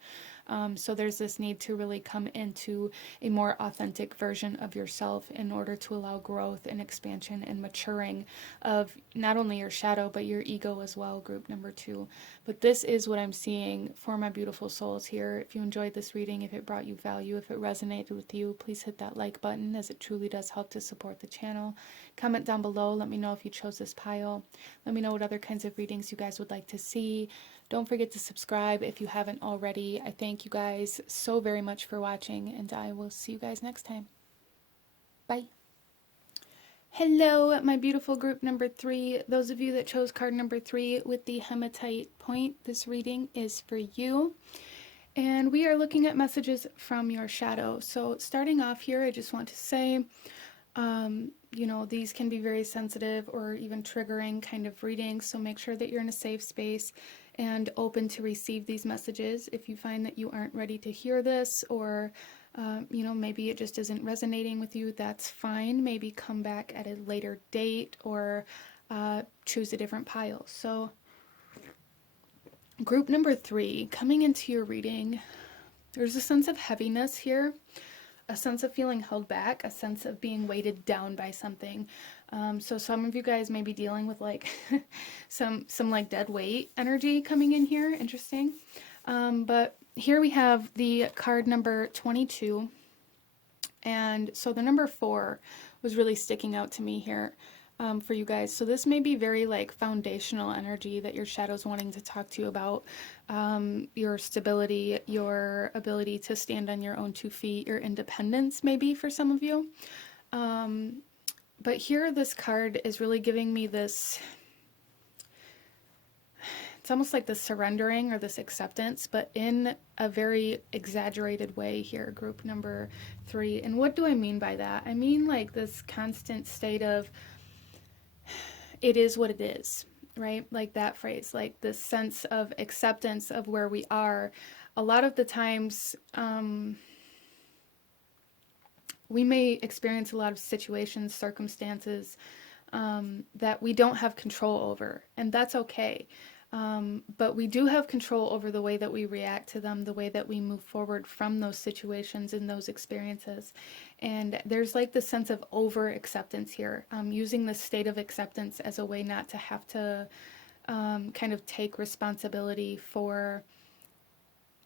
So there's this need to really come into a more authentic version of yourself in order to allow growth and expansion and maturing of not only your shadow, but your ego as well, group number 2. But this is what I'm seeing for my beautiful souls here. If you enjoyed this reading, if it brought you value, if it resonated with you, please hit that like button, as it truly does help to support the channel. Comment down below. Let me know if you chose this pile. Let me know what other kinds of readings you guys would like to see. Don't forget to subscribe if you haven't already. I thank you guys so very much for watching, and I will see you guys next time. Bye. Hello, my beautiful group number 3. Those of you that chose card number 3 with the hematite point, this reading is for you. And we are looking at messages from your shadow. So starting off here, I just want to say, you know, these can be very sensitive or even triggering kind of readings. So make sure that you're in a safe space and open to receive these messages. If you find that you aren't ready to hear this, or you know, maybe it just isn't resonating with you, that's fine. Maybe come back at a later date, or choose a different pile. So group number 3, coming into your reading, there's a sense of heaviness here, a sense of feeling held back, a sense of being weighted down by something. So some of you guys may be dealing with like some like dead weight energy coming in here. Interesting. But here we have the card number 22. And so the number 4 was really sticking out to me here for you guys. So this may be very like foundational energy that your shadow's wanting to talk to you about. Your stability, your ability to stand on your own 2 feet, your independence maybe for some of you. But here this card is really giving me this, it's almost like this surrendering or this acceptance, but in a very exaggerated way here, group number 3. And what do I mean by that? I mean like this constant state of, it is what it is, right? Like that phrase, like this sense of acceptance of where we are. A lot of the times, we may experience a lot of situations, circumstances that we don't have control over, and that's okay. But we do have control over the way that we react to them, the way that we move forward from those situations and those experiences. And there's like this sense of over acceptance here, using this state of acceptance as a way not to have to kind of take responsibility for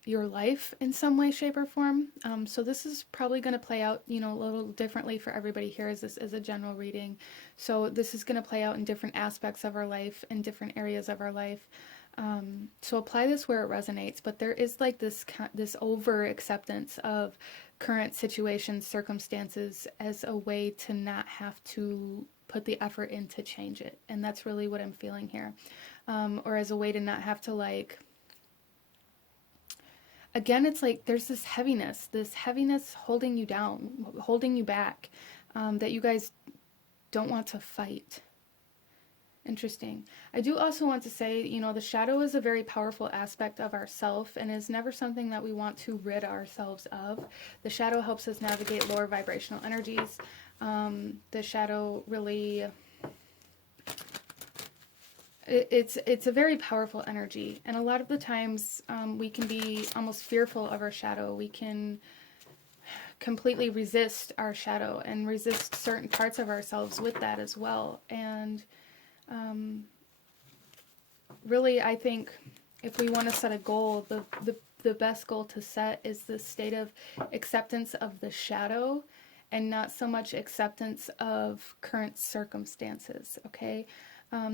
your life in some way, shape, or form. So this is probably going to play out, a little differently for everybody here, as this is a general reading. So this is going to play out in different aspects of our life, in different areas of our life. So apply this where it resonates. But there is like this over acceptance of current situations, circumstances, as a way to not have to put the effort in to change it. And that's really what I'm feeling here. Or as a way to not have to again, it's like there's this heaviness holding you down, holding you back, that you guys don't want to fight. Interesting. I do also want to say, the shadow is a very powerful aspect of ourself and is never something that we want to rid ourselves of. The shadow helps us navigate lower vibrational energies. The shadow really... It's a very powerful energy, and a lot of the times we can be almost fearful of our shadow. We can completely resist our shadow and resist certain parts of ourselves with that as well. And really, I think if we want to set a goal, the best goal to set is the state of acceptance of the shadow and not so much acceptance of current circumstances, okay?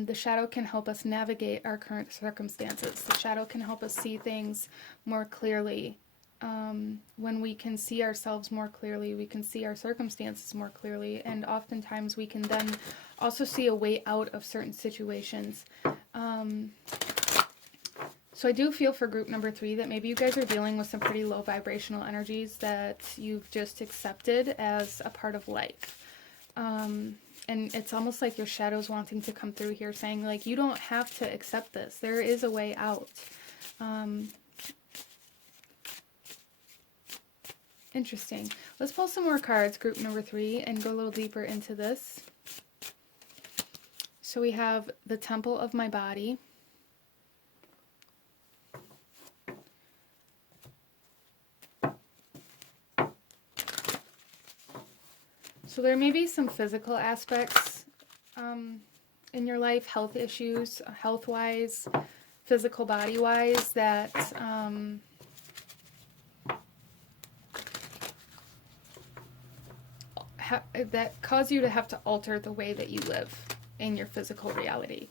The shadow can help us navigate our current circumstances. The shadow can help us see things more clearly. When we can see ourselves more clearly, we can see our circumstances more clearly, and oftentimes we can then also see a way out of certain situations. So I do feel for group number 3 that maybe you guys are dealing with some pretty low vibrational energies that you've just accepted as a part of life. And it's almost like your shadow's wanting to come through here saying, like, you don't have to accept this. There is a way out. Interesting. Let's pull some more cards, group number 3, and go a little deeper into this. So we have the Temple of My Body. So there may be some physical aspects in your life, health issues, health-wise, physical body-wise, that that cause you to have to alter the way that you live in your physical reality.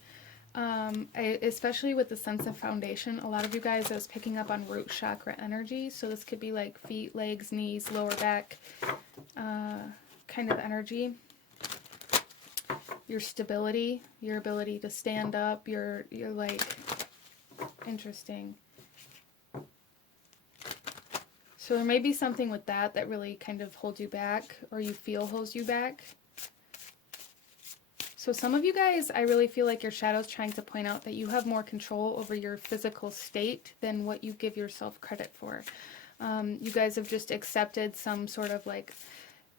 Especially with the sense of foundation, a lot of you guys is picking up on root chakra energy. So this could be like feet, legs, knees, lower back kind of energy. Your stability, your ability to stand up, you're like, interesting. So there may be something with that that really kind of holds you back, or you feel holds you back. So some of you guys, I really feel like your shadow's trying to point out that you have more control over your physical state than what you give yourself credit for. You guys have just accepted some sort of like...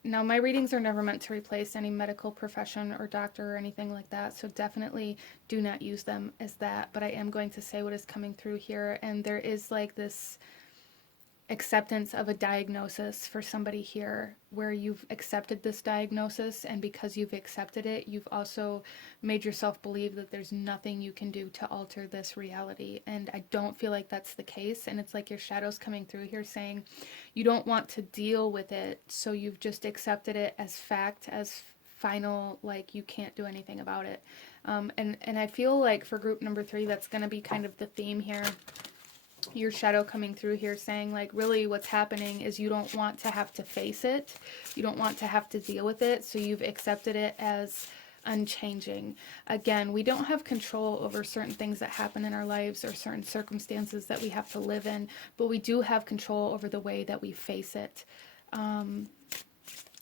Now, my readings are never meant to replace any medical profession or doctor or anything like that, so definitely do not use them as that. But I am going to say what is coming through here, and there is like this acceptance of a diagnosis for somebody here where you've accepted this diagnosis, and because you've accepted it, you've also made yourself believe that there's nothing you can do to alter this reality. And I don't feel like that's the case, and it's like your shadow's coming through here saying you don't want to deal with it, so you've just accepted it as fact, as final, like you can't do anything about it. And I feel like for group number 3, that's going to be kind of the theme here. Your shadow coming through here saying, like, really what's happening is you don't want to have to face it. You don't want to have to deal with it, so you've accepted it as unchanging. Again, we don't have control over certain things that happen in our lives or certain circumstances that we have to live in, but we do have control over the way that we face it.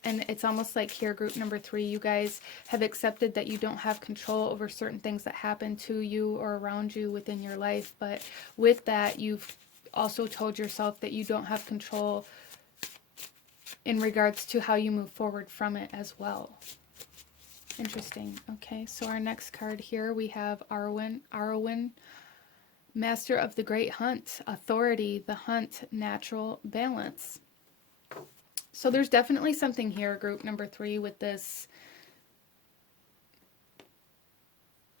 And it's almost like here, group number 3, you guys have accepted that you don't have control over certain things that happen to you or around you within your life. But with that, you've also told yourself that you don't have control in regards to how you move forward from it as well. Interesting. Okay, so our next card here, we have Arwen, Master of the Great Hunt, Authority, the Hunt, Natural Balance. So there's definitely something here, group number 3, with this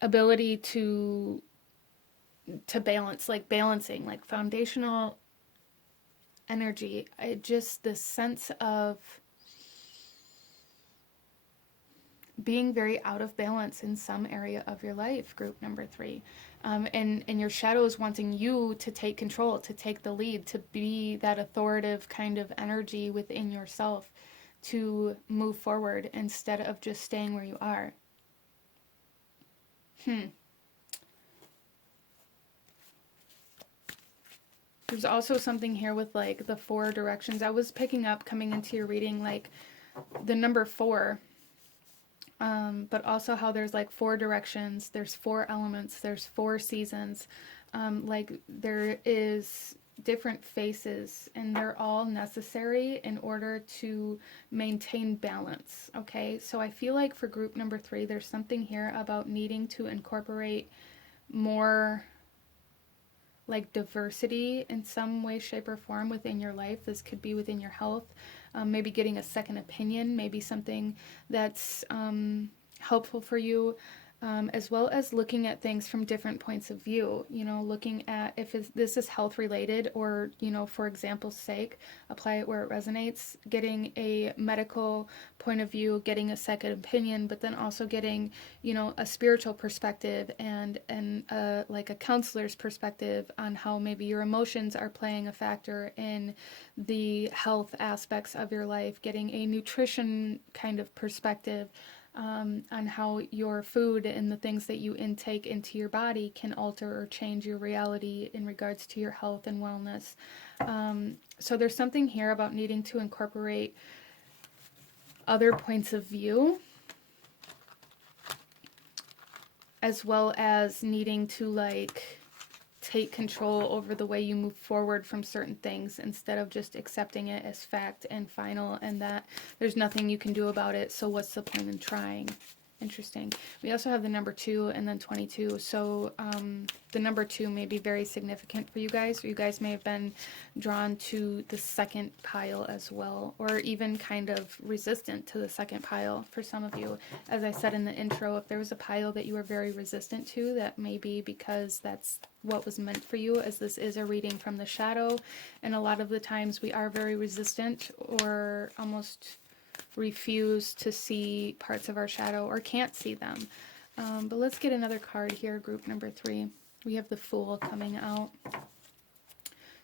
ability to balance, like balancing, like foundational energy. Just this sense of being very out of balance in some area of your life, group number 3. And your shadow is wanting you to take control, to take the lead, to be that authoritative kind of energy within yourself, to move forward instead of just staying where you are. There's also something here with like the 4 directions. I was picking up coming into your reading like the number 4, but also how there's like 4 directions, there's 4 elements, there's 4 seasons. Like there is different faces, and they're all necessary in order to maintain balance. Okay, so I feel like for group number 3, there's something here about needing to incorporate more like diversity in some way, shape, or form within your life. This could be within your health, maybe getting a second opinion, maybe something that's helpful for you, as well as looking at things from different points of view, you know, looking at if this is health related, or, you know, for example's sake, apply it where it resonates, getting a medical point of view, getting a second opinion, but then also getting, you know, a spiritual perspective and like a counselor's perspective on how maybe your emotions are playing a factor in the health aspects of your life, getting a nutrition kind of perspective, on how your food and the things that you intake into your body can alter or change your reality in regards to your health and wellness. So there's something here about needing to incorporate other points of view, as well as needing to like take control over the way you move forward from certain things instead of just accepting it as fact and final and that there's nothing you can do about it, so what's the point in trying. Interesting. We also have the number 2 and then 22. So the number 2 may be very significant for you guys, or you guys may have been drawn to the second pile as well, or even kind of resistant to the second pile for some of you. As I said in the intro, if there was a pile that you were very resistant to, that may be because that's what was meant for you, as this is a reading from the shadow, and a lot of the times we are very resistant or almost refuse to see parts of our shadow or can't see them. But let's get another card here, group number 3. We have the Fool coming out.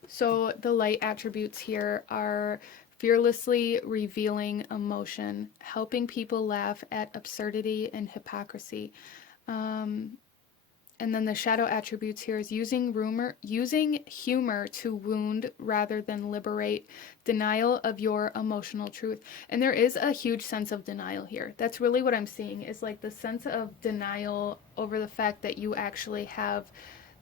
So the light attributes here are fearlessly revealing emotion, helping people laugh at absurdity and hypocrisy. And then the shadow attributes here is using humor to wound rather than liberate, denial of your emotional truth. And there is a huge sense of denial here. That's really what I'm seeing, is like the sense of denial over the fact that you actually have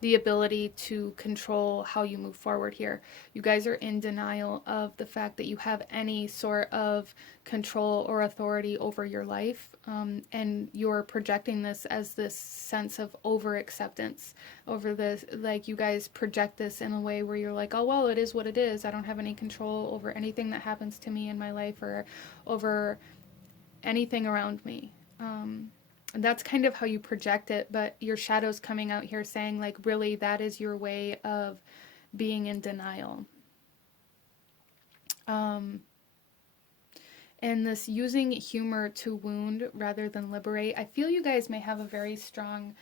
the ability to control how you move forward here. You guys are in denial of the fact that you have any sort of control or authority over your life, and you're projecting this as this sense of over acceptance over this, like you guys project this in a way where you're like, oh well, it is what it is, I don't have any control over anything that happens to me in my life or over anything around me. And that's kind of how you project it, but your shadow's coming out here saying, like, really, that is your way of being in denial. And this using humor to wound rather than liberate, I feel you guys may have a very strong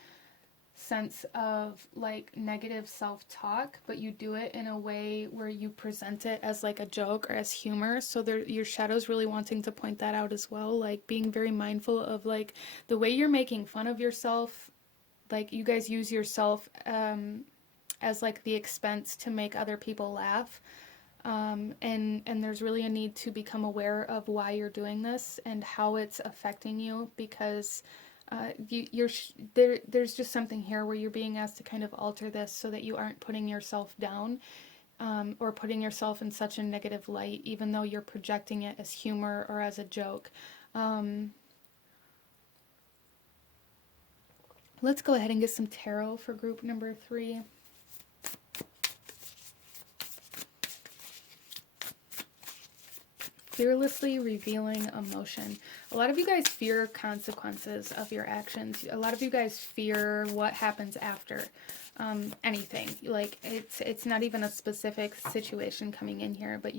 sense of like negative self-talk, but you do it in a way where you present it as like a joke or as humor. So your shadow's really wanting to point that out as well, like being very mindful of like the way you're making fun of yourself. Like you guys use yourself as like the expense to make other people laugh. And there's really a need to become aware of why you're doing this and how it's affecting you, because there's just something here where you're being asked to kind of alter this so that you aren't putting yourself down, or putting yourself in such a negative light, even though you're projecting it as humor or as a joke. Um, let's go ahead and get some tarot for group number 3. Fearlessly revealing emotion. A lot of you guys fear consequences of your actions. A lot of you guys fear what happens after anything. Like it's not even a specific situation coming in here, but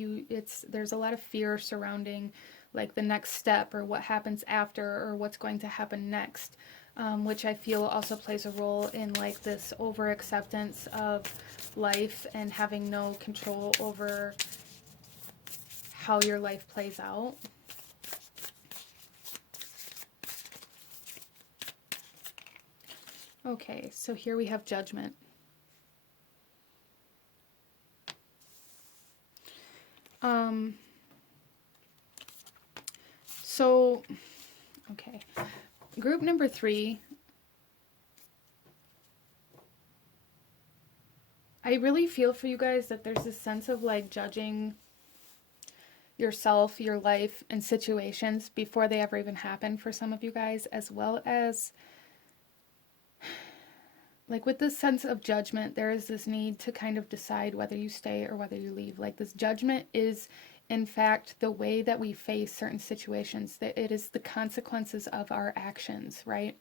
there's a lot of fear surrounding like the next step or what happens after or what's going to happen next. Which I feel also plays a role in like this over acceptance of life and having no control over how your life plays out. Okay, so here we have judgment. So, okay. Group number 3, I really feel for you guys that there's this sense of like judging yourself, your life, and situations before they ever even happen for some of you guys, as well as like with this sense of judgment, there is this need to kind of decide whether you stay or whether you leave. Like this judgment is in fact the way that we face certain situations, that it is the consequences of our actions, right?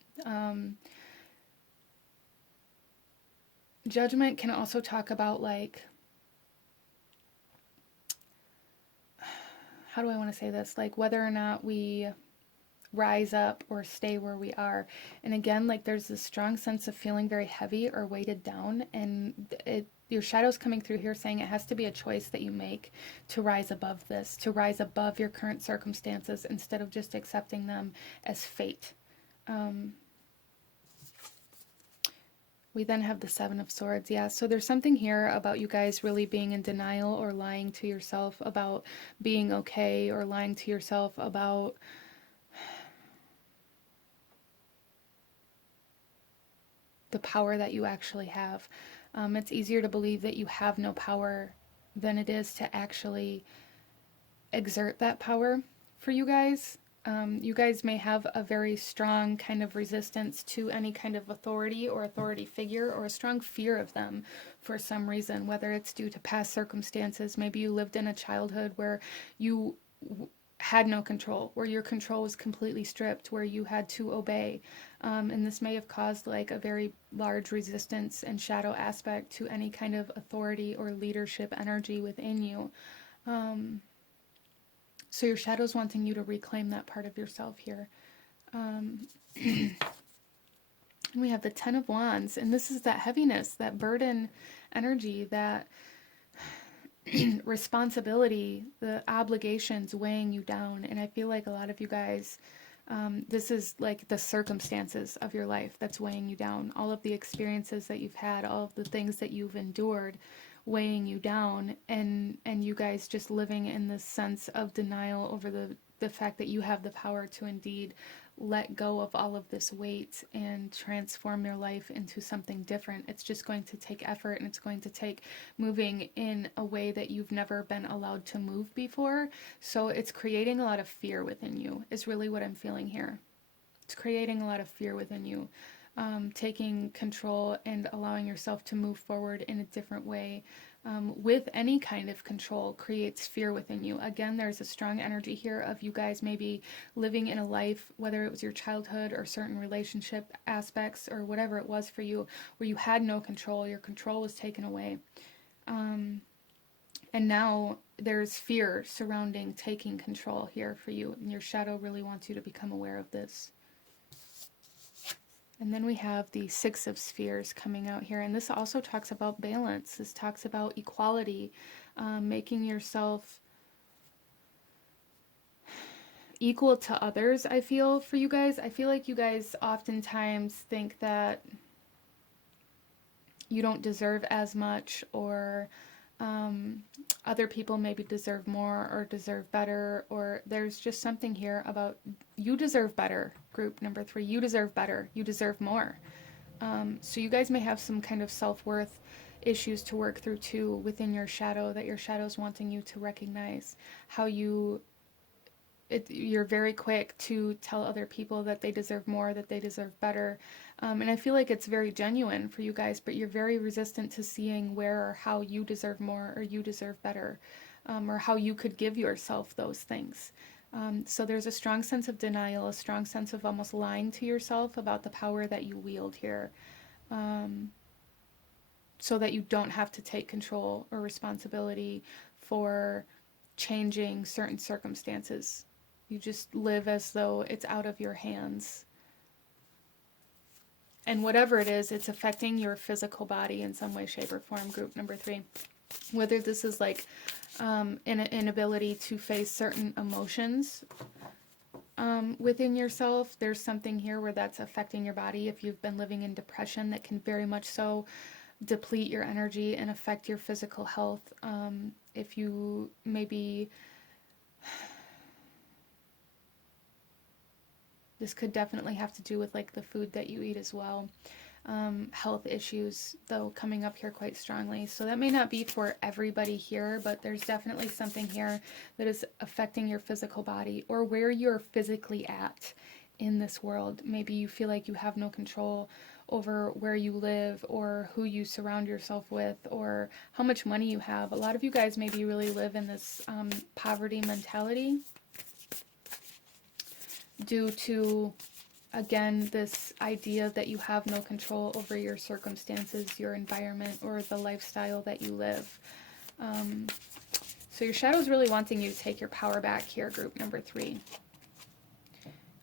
Judgment can also talk about like, how do I want to say this? Like whether or not we rise up or stay where we are. And again, like there's this strong sense of feeling very heavy or weighted down, and your shadow's coming through here saying it has to be a choice that you make to rise above this, to rise above your current circumstances instead of just accepting them as fate. We then have the 7 of Swords. Yeah, so there's something here about you guys really being in denial or lying to yourself about being okay, or lying to yourself about the power that you actually have. It's easier to believe that you have no power than it is to actually exert that power for you guys. You guys may have a very strong kind of resistance to any kind of authority or authority figure, or a strong fear of them for some reason, whether it's due to past circumstances. Maybe you lived in a childhood where you had no control, where your control was completely stripped, where you had to obey. And this may have caused like a very large resistance and shadow aspect to any kind of authority or leadership energy within you. So your shadow's wanting you to reclaim that part of yourself here. And we have the 10 of Wands, and this is that heaviness, that burden energy, that responsibility, the obligations weighing you down. And I feel like a lot of you guys, this is like the circumstances of your life that's weighing you down. All of the experiences that you've had, all of the things that you've endured weighing you down, and you guys just living in this sense of denial over the fact that you have the power to indeed let go of all of this weight and transform your life into something different. It's just going to take effort, and it's going to take moving in a way that you've never been allowed to move before. So it's creating a lot of fear within you, is really what I'm feeling here. It's creating a lot of fear within you. Taking control and allowing yourself to move forward in a different way with any kind of control creates fear within you. Again, there's a strong energy here of you guys maybe living in a life, whether it was your childhood or certain relationship aspects or whatever it was for you, where you had no control, your control was taken away. And now there's fear surrounding taking control here for you, and your shadow really wants you to become aware of this. And then we have the 6 of Spheres coming out here. And this also talks about balance. This talks about equality, making yourself equal to others, I feel, for you guys. I feel like you guys oftentimes think that you don't deserve as much, or Other people maybe deserve more or deserve better, or there's just something here about you deserve better, group number 3. You deserve better. You deserve more. So you guys may have some kind of self-worth issues to work through too within your shadow, that your shadow's wanting you to recognize how you're very quick to tell other people that they deserve more, that they deserve better. And I feel like it's very genuine for you guys, but you're very resistant to seeing where or how you deserve more or you deserve better, or how you could give yourself those things. So there's a strong sense of denial, a strong sense of almost lying to yourself about the power that you wield here, so that you don't have to take control or responsibility for changing certain circumstances. You just live as though it's out of your hands. And whatever it is, it's affecting your physical body in some way, shape, or form, group number 3. Whether this is like an inability to face certain emotions within yourself, there's something here where that's affecting your body. If you've been living in depression, that can very much so deplete your energy and affect your physical health. If you maybe... This could definitely have to do with like the food that you eat as well. Health issues, though, coming up here quite strongly. So that may not be for everybody here, but there's definitely something here that is affecting your physical body or where you're physically at in this world. Maybe you feel like you have no control over where you live or who you surround yourself with or how much money you have. A lot of you guys maybe really live in this poverty mentality, due to, again, this idea that you have no control over your circumstances, your environment, or the lifestyle that you live. So your shadow's really wanting you to take your power back here, group number 3.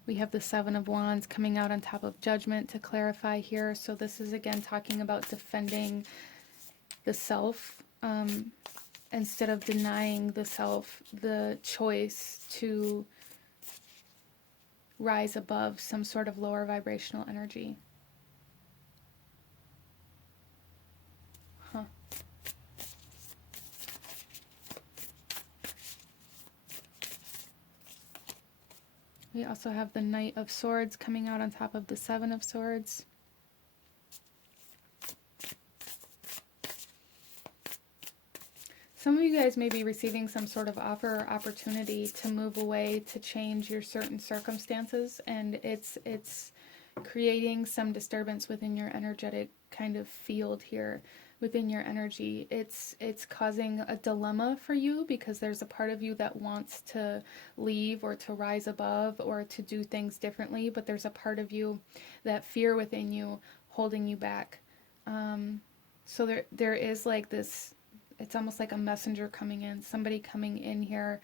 We have the 7 of Wands coming out on top of Judgment to clarify here. So this is, again, talking about defending the self, instead of denying the self the choice to rise above some sort of lower vibrational energy. We also have the Knight of Swords coming out on top of the 7 of Swords. Some of you guys may be receiving some sort of offer or opportunity to move away, to change your certain circumstances, and it's creating some disturbance within your energetic kind of field here, within your energy. It's causing a dilemma for you because there's a part of you that wants to leave or to rise above or to do things differently, but there's a part of you, that fear within you, holding you back. So there is like this, it's almost like a messenger coming in, somebody coming in here,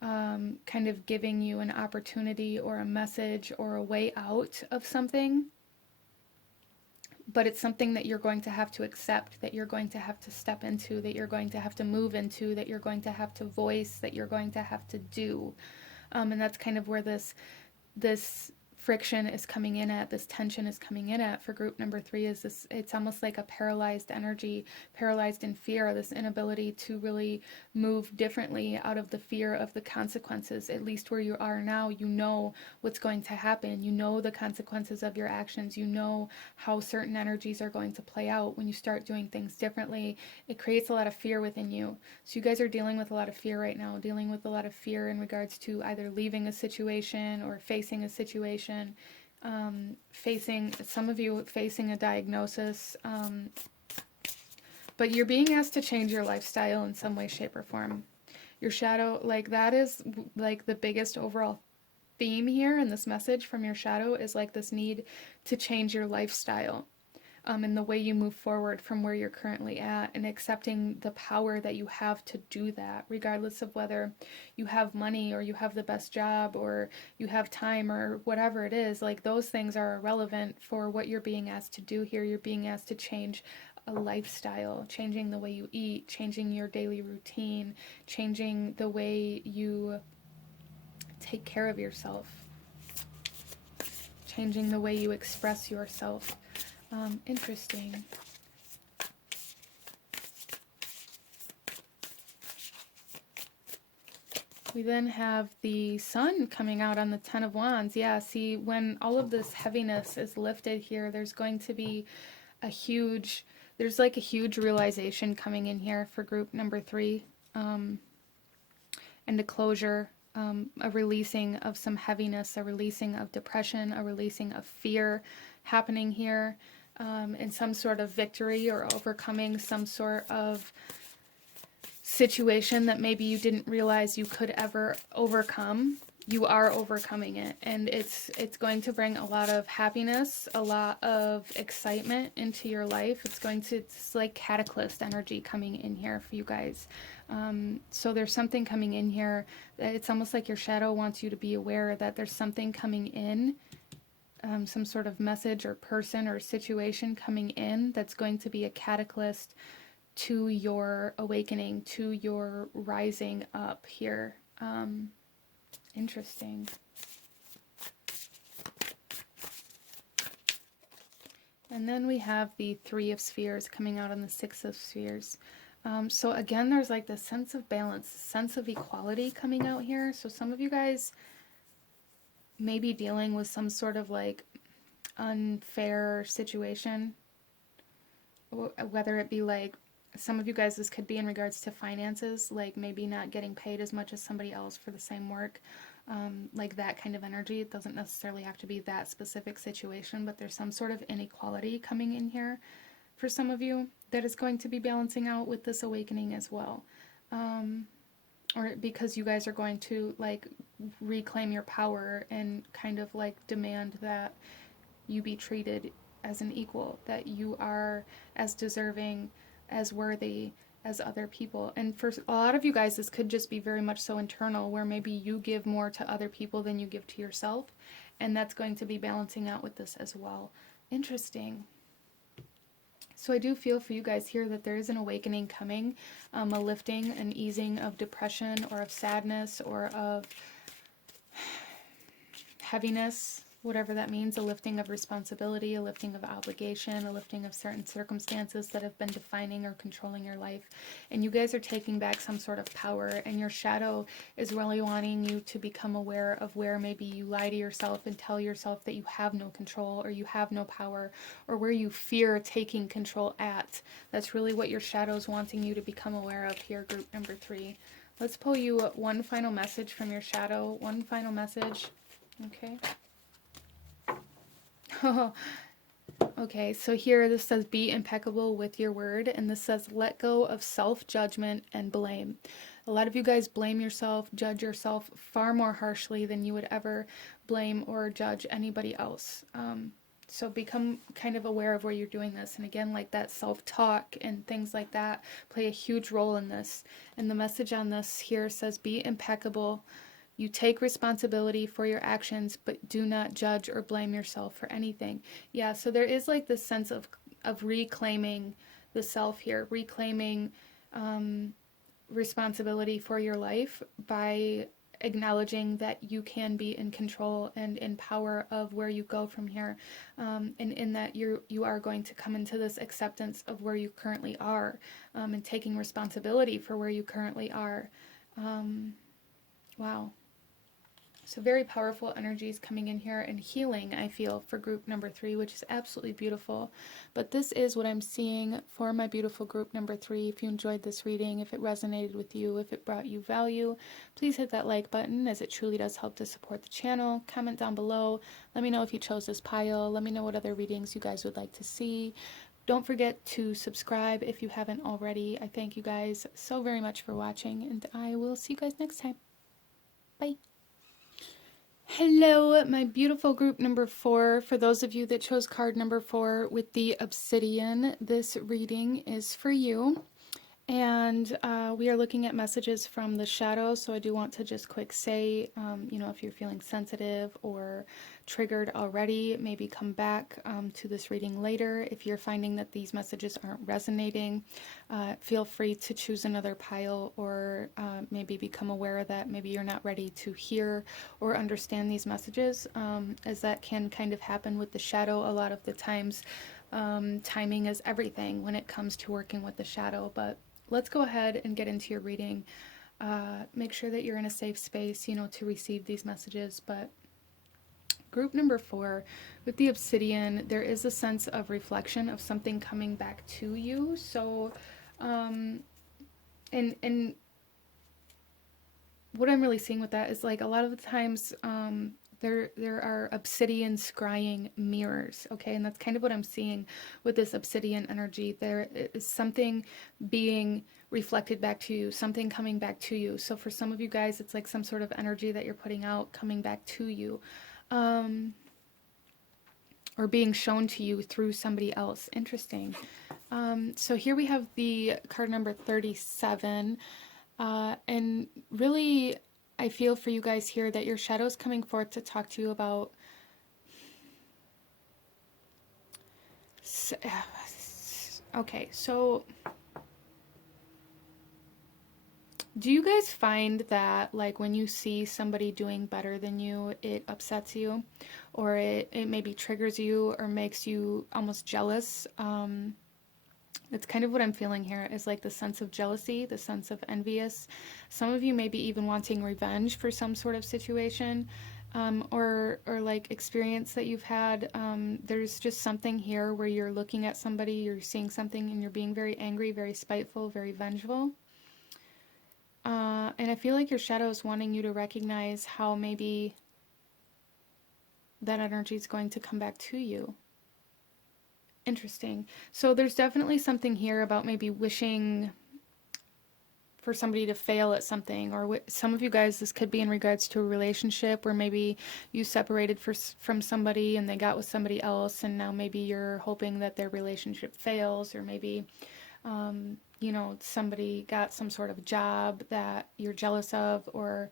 kind of giving you an opportunity or a message or a way out of something. But it's something that you're going to have to accept, that you're going to have to step into, that you're going to have to move into, that you're going to have to voice, that you're going to have to do. And that's kind of where this friction is coming in at, this tension is coming in at for group number 3, is this, it's almost like a paralyzed energy, paralyzed in fear, this inability to really move differently out of the fear of the consequences. At least where you are now, you know what's going to happen, you know the consequences of your actions, you know how certain energies are going to play out when you start doing things differently. It creates a lot of fear within you. So you guys are dealing with a lot of fear right now, dealing with a lot of fear in regards to either leaving a situation or facing a situation, facing, some of you facing a diagnosis, but you're being asked to change your lifestyle in some way, shape, or form. Your shadow, like, that is like the biggest overall theme here in this message from your shadow, is like this need to change your lifestyle. And the way you move forward from where you're currently at, and accepting the power that you have to do that, regardless of whether you have money or you have the best job or you have time or whatever it is. Like, those things are irrelevant for what you're being asked to do here. You're being asked to change a lifestyle, changing the way you eat, changing your daily routine, changing the way you take care of yourself, changing the way you express yourself. Interesting. We then have the sun coming out on the Ten of Wands. Yeah, see, when all of this heaviness is lifted here, there's going to be there's like a huge realization coming in here for group number 3, and a closure, a releasing of some heaviness, a releasing of depression, a releasing of fear happening here, and some sort of victory or overcoming some sort of situation that maybe you didn't realize you could ever overcome. You are overcoming it, and it's going to bring a lot of happiness, a lot of excitement into your life. It's like cataclysm energy coming in here for you guys. So there's something coming in here. It's almost like your shadow wants you to be aware that there's something coming in, some sort of message or person or situation coming in that's going to be a catalyst to your awakening, to your rising up here. Interesting. And then we have the Three of Spheres coming out on the Six of Spheres. So again, there's like this sense of balance, sense of equality coming out here. So some of you guys may be dealing with some sort of like unfair situation, whether it be like, some of you guys, this could be in regards to finances, like maybe not getting paid as much as somebody else for the same work, like that kind of energy. It doesn't necessarily have to be that specific situation, but there's some sort of inequality coming in here for some of you that is going to be balancing out with this awakening as well. Or because you guys are going to like reclaim your power and kind of like demand that you be treated as an equal, that you are as deserving, as worthy as other people. And for a lot of you guys, this could just be very much so internal, where maybe you give more to other people than you give to yourself, and that's going to be balancing out with this as well. Interesting. So I do feel for you guys here that there is an awakening coming, a lifting, an easing of depression or of sadness or of heaviness, whatever that means, a lifting of responsibility, a lifting of obligation, a lifting of certain circumstances that have been defining or controlling your life. And you guys are taking back some sort of power, and your shadow is really wanting you to become aware of where maybe you lie to yourself and tell yourself that you have no control or you have no power, or where you fear taking control at. That's really what your shadow is wanting you to become aware of here, group number 3. Let's pull you one final message from your shadow, one final message. Okay. Okay, so here this says be impeccable with your word, and this says let go of self-judgment and blame. A lot of you guys blame yourself, judge yourself far more harshly than you would ever blame or judge anybody else. So become kind of aware of where you're doing this. And again, like that self-talk and things like that play a huge role in this. And the message on this here says be impeccable. You take responsibility for your actions, but do not judge or blame yourself for anything. Yeah, so there is like this sense of reclaiming the self here, reclaiming responsibility for your life by acknowledging that you can be in control and in power of where you go from here, and in that you are going to come into this acceptance of where you currently are, and taking responsibility for where you currently are. Wow. So very powerful energies coming in here, and healing, I feel, for group number 3, which is absolutely beautiful. But this is what I'm seeing for my beautiful group number 3. If you enjoyed this reading, if it resonated with you, if it brought you value, please hit that like button, as it truly does help to support the channel. Comment down below. Let me know if you chose this pile. Let me know what other readings you guys would like to see. Don't forget to subscribe if you haven't already. I thank you guys so very much for watching, and I will see you guys next time. Bye. Hello, my beautiful group number 4. For those of you that chose card number 4 with the obsidian, this reading is for you. And we are looking at messages from the shadow, so I do want to just quick say, if you're feeling sensitive or triggered already, maybe come back to this reading later. If you're finding that these messages aren't resonating, feel free to choose another pile, or maybe become aware that maybe you're not ready to hear or understand these messages, as that can kind of happen with the shadow a lot of the times. Timing is everything when it comes to working with the shadow, but let's go ahead and get into your reading. Make sure that you're in a safe space, you know, to receive these messages. But group number 4, with the obsidian, there is a sense of reflection of something coming back to you. So, and what I'm really seeing with that is like a lot of the times, there are obsidian scrying mirrors, okay, and that's kind of what I'm seeing with this obsidian energy. There is something being reflected back to you, something coming back to you. So for some of you guys, it's like some sort of energy that you're putting out coming back to you, or being shown to you through somebody else. Interesting. So here we have the card number 37. And really, I feel for you guys here that your shadow is coming forth to talk to you about okay, so do you guys find that like when you see somebody doing better than you, it upsets you, or it maybe triggers you or makes you almost jealous? That's kind of what I'm feeling here, is like the sense of jealousy, the sense of envious. Some of you may be even wanting revenge for some sort of situation, or like experience that you've had. There's just something here where you're looking at somebody, you're seeing something, and you're being very angry, very spiteful, very vengeful. And I feel like your shadow is wanting you to recognize how maybe that energy is going to come back to you. Interesting. So there's definitely something here about maybe wishing for somebody to fail at something, or some of you guys, this could be in regards to a relationship where maybe you separated from somebody and they got with somebody else, and now maybe you're hoping that their relationship fails, or maybe you know, somebody got some sort of job that you're jealous of, or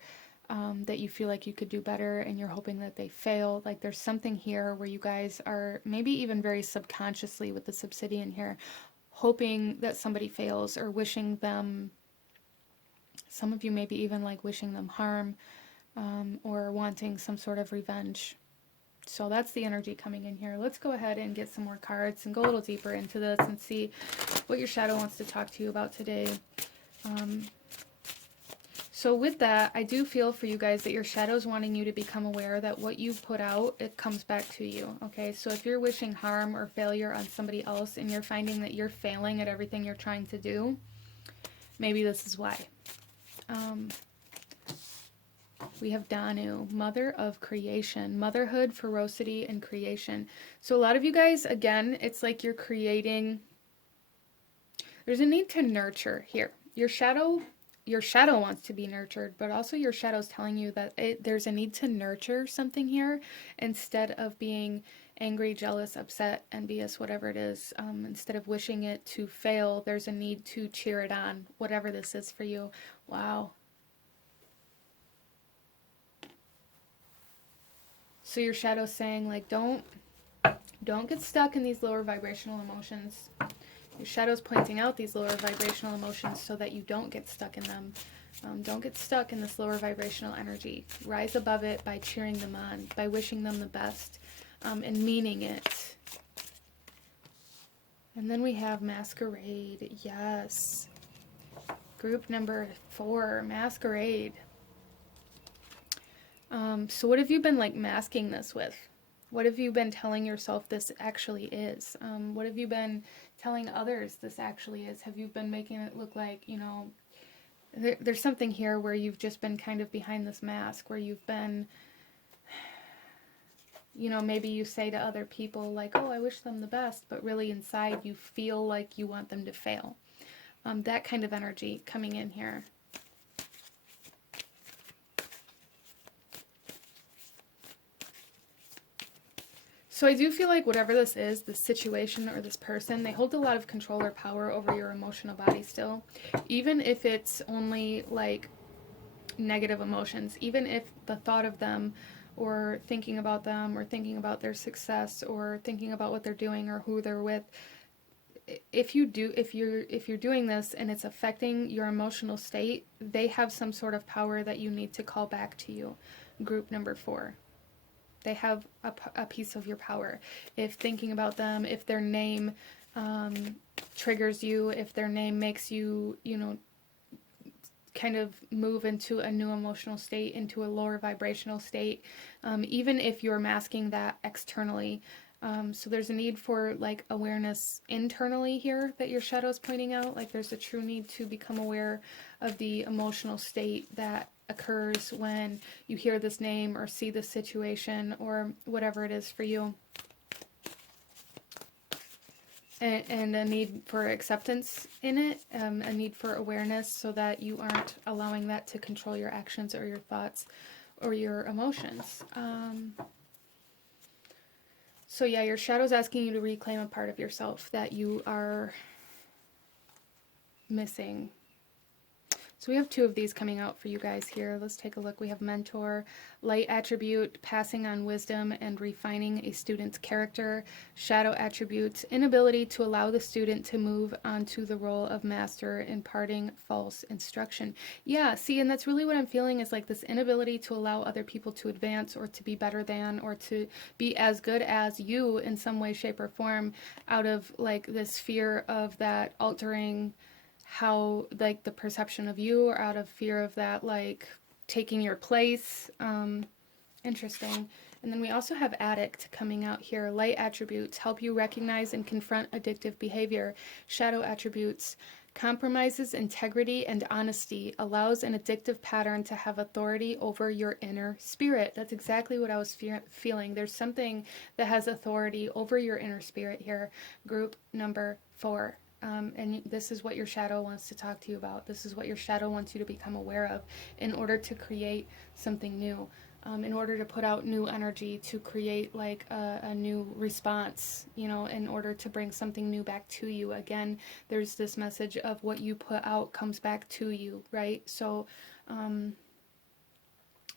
that you feel like you could do better and you're hoping that they fail. Like there's something here where you guys are maybe even very subconsciously with the obsidian here, hoping that somebody fails or wishing them, some of you maybe even like wishing them harm, or wanting some sort of revenge. So that's the energy coming in here. Let's go ahead and get some more cards and go a little deeper into this and see what your shadow wants to talk to you about today. So with that, I do feel for you guys that your shadow is wanting you to become aware that what you put out, it comes back to you, okay? So if you're wishing harm or failure on somebody else and you're finding that you're failing at everything you're trying to do, maybe this is why. We have Danu, mother of creation, motherhood, ferocity, and creation. So a lot of you guys, again, it's like you're creating, there's a need to nurture here. Your shadow wants to be nurtured, but also your shadow is telling you that there's a need to nurture something here instead of being angry, jealous, upset, envious, whatever it is. Instead of wishing it to fail, there's a need to cheer it on, whatever this is for you. Wow. So your shadow's saying, like, don't get stuck in these lower vibrational emotions. Your shadow's pointing out these lower vibrational emotions so that you don't get stuck in them. Don't get stuck in this lower vibrational energy. Rise above it by cheering them on, by wishing them the best, and meaning it. And then we have Masquerade. Yes. Group number 4, Masquerade. So what have you been like masking this with? What have you been telling yourself this actually is? What have you been telling others this actually is? Have you been making it look like, you know, there's something here where you've just been kind of behind this mask, where you've been, you know, maybe you say to other people like, oh, I wish them the best, but really inside you feel like you want them to fail. That kind of energy coming in here. So I do feel like whatever this is, this situation or this person, they hold a lot of control or power over your emotional body still. Even if it's only like negative emotions, even if the thought of them or thinking about them or thinking about their success or thinking about what they're doing or who they're with, if you're doing this and it's affecting your emotional state, they have some sort of power that you need to call back to you. Group number 4. They have a piece of your power. If thinking about them, if their name triggers you, if their name makes you, you know, kind of move into a new emotional state, into a lower vibrational state, even if you're masking that externally. So there's a need for like awareness internally here that your shadow is pointing out. Like there's a true need to become aware of the emotional state that occurs when you hear this name or see this situation or whatever it is for you. And a need for acceptance in it, a need for awareness so that you aren't allowing that to control your actions or your thoughts or your emotions. So yeah, your shadow's asking you to reclaim a part of yourself that you are missing. So we have 2 of these coming out for you guys here. Let's take a look. We have mentor, light attribute, passing on wisdom and refining a student's character. Shadow attributes, inability to allow the student to move onto the role of master, imparting false instruction. Yeah, see, and that's really what I'm feeling is like this inability to allow other people to advance or to be better than or to be as good as you in some way, shape, or form out of like this fear of that altering how like the perception of you or out of fear of that like taking your place. Interesting. And then we also have addict coming out here. Light attributes help you recognize and confront addictive behavior. Shadow attributes compromises integrity and honesty, allows an addictive pattern to have authority over your inner spirit. That's exactly what I was feeling. There's something that has authority over your inner spirit here. Group number 4. And this is what your shadow wants to talk to you about. This is what your shadow wants you to become aware of in order to create something new, in order to put out new energy, to create like a new response, you know, in order to bring something new back to you. Again, there's this message of what you put out comes back to you, right? So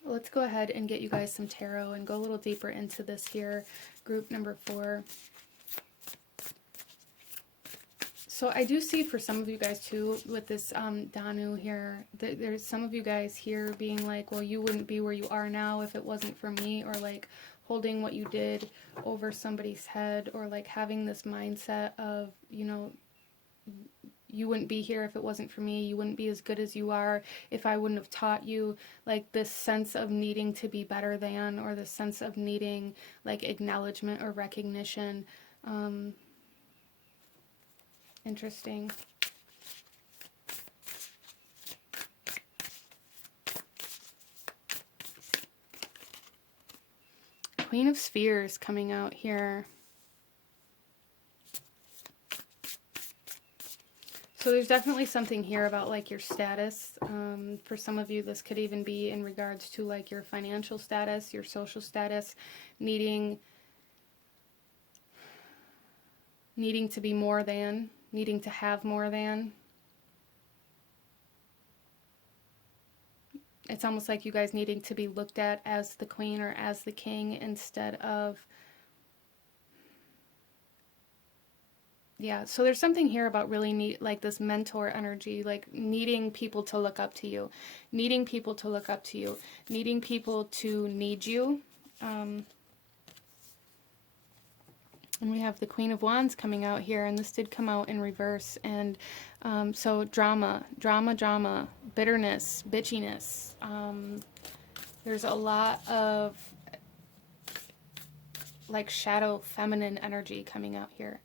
let's go ahead and get you guys some tarot and go a little deeper into this here. Group number 4. So I do see for some of you guys too, with this Danu here, there's some of you guys here being like, well, you wouldn't be where you are now if it wasn't for me, or like holding what you did over somebody's head, or like having this mindset of, you know, you wouldn't be here if it wasn't for me, you wouldn't be as good as you are if I wouldn't have taught you, like this sense of needing to be better than, or the sense of needing like acknowledgement or recognition. Interesting. Queen of Spheres coming out here. So there's definitely something here about like your status. For some of you, this could even be in regards to like your financial status, your social status, needing to be more than, needing to have more than. It's almost like you guys needing to be looked at as the queen or as the king instead of, yeah. So there's something here about really like this mentor energy, like needing people to look up to you, needing people to look up to you, needing people to need you. And we have the Queen of Wands coming out here, and this did come out in reverse. And so drama, bitterness, bitchiness. There's a lot of like shadow feminine energy coming out here.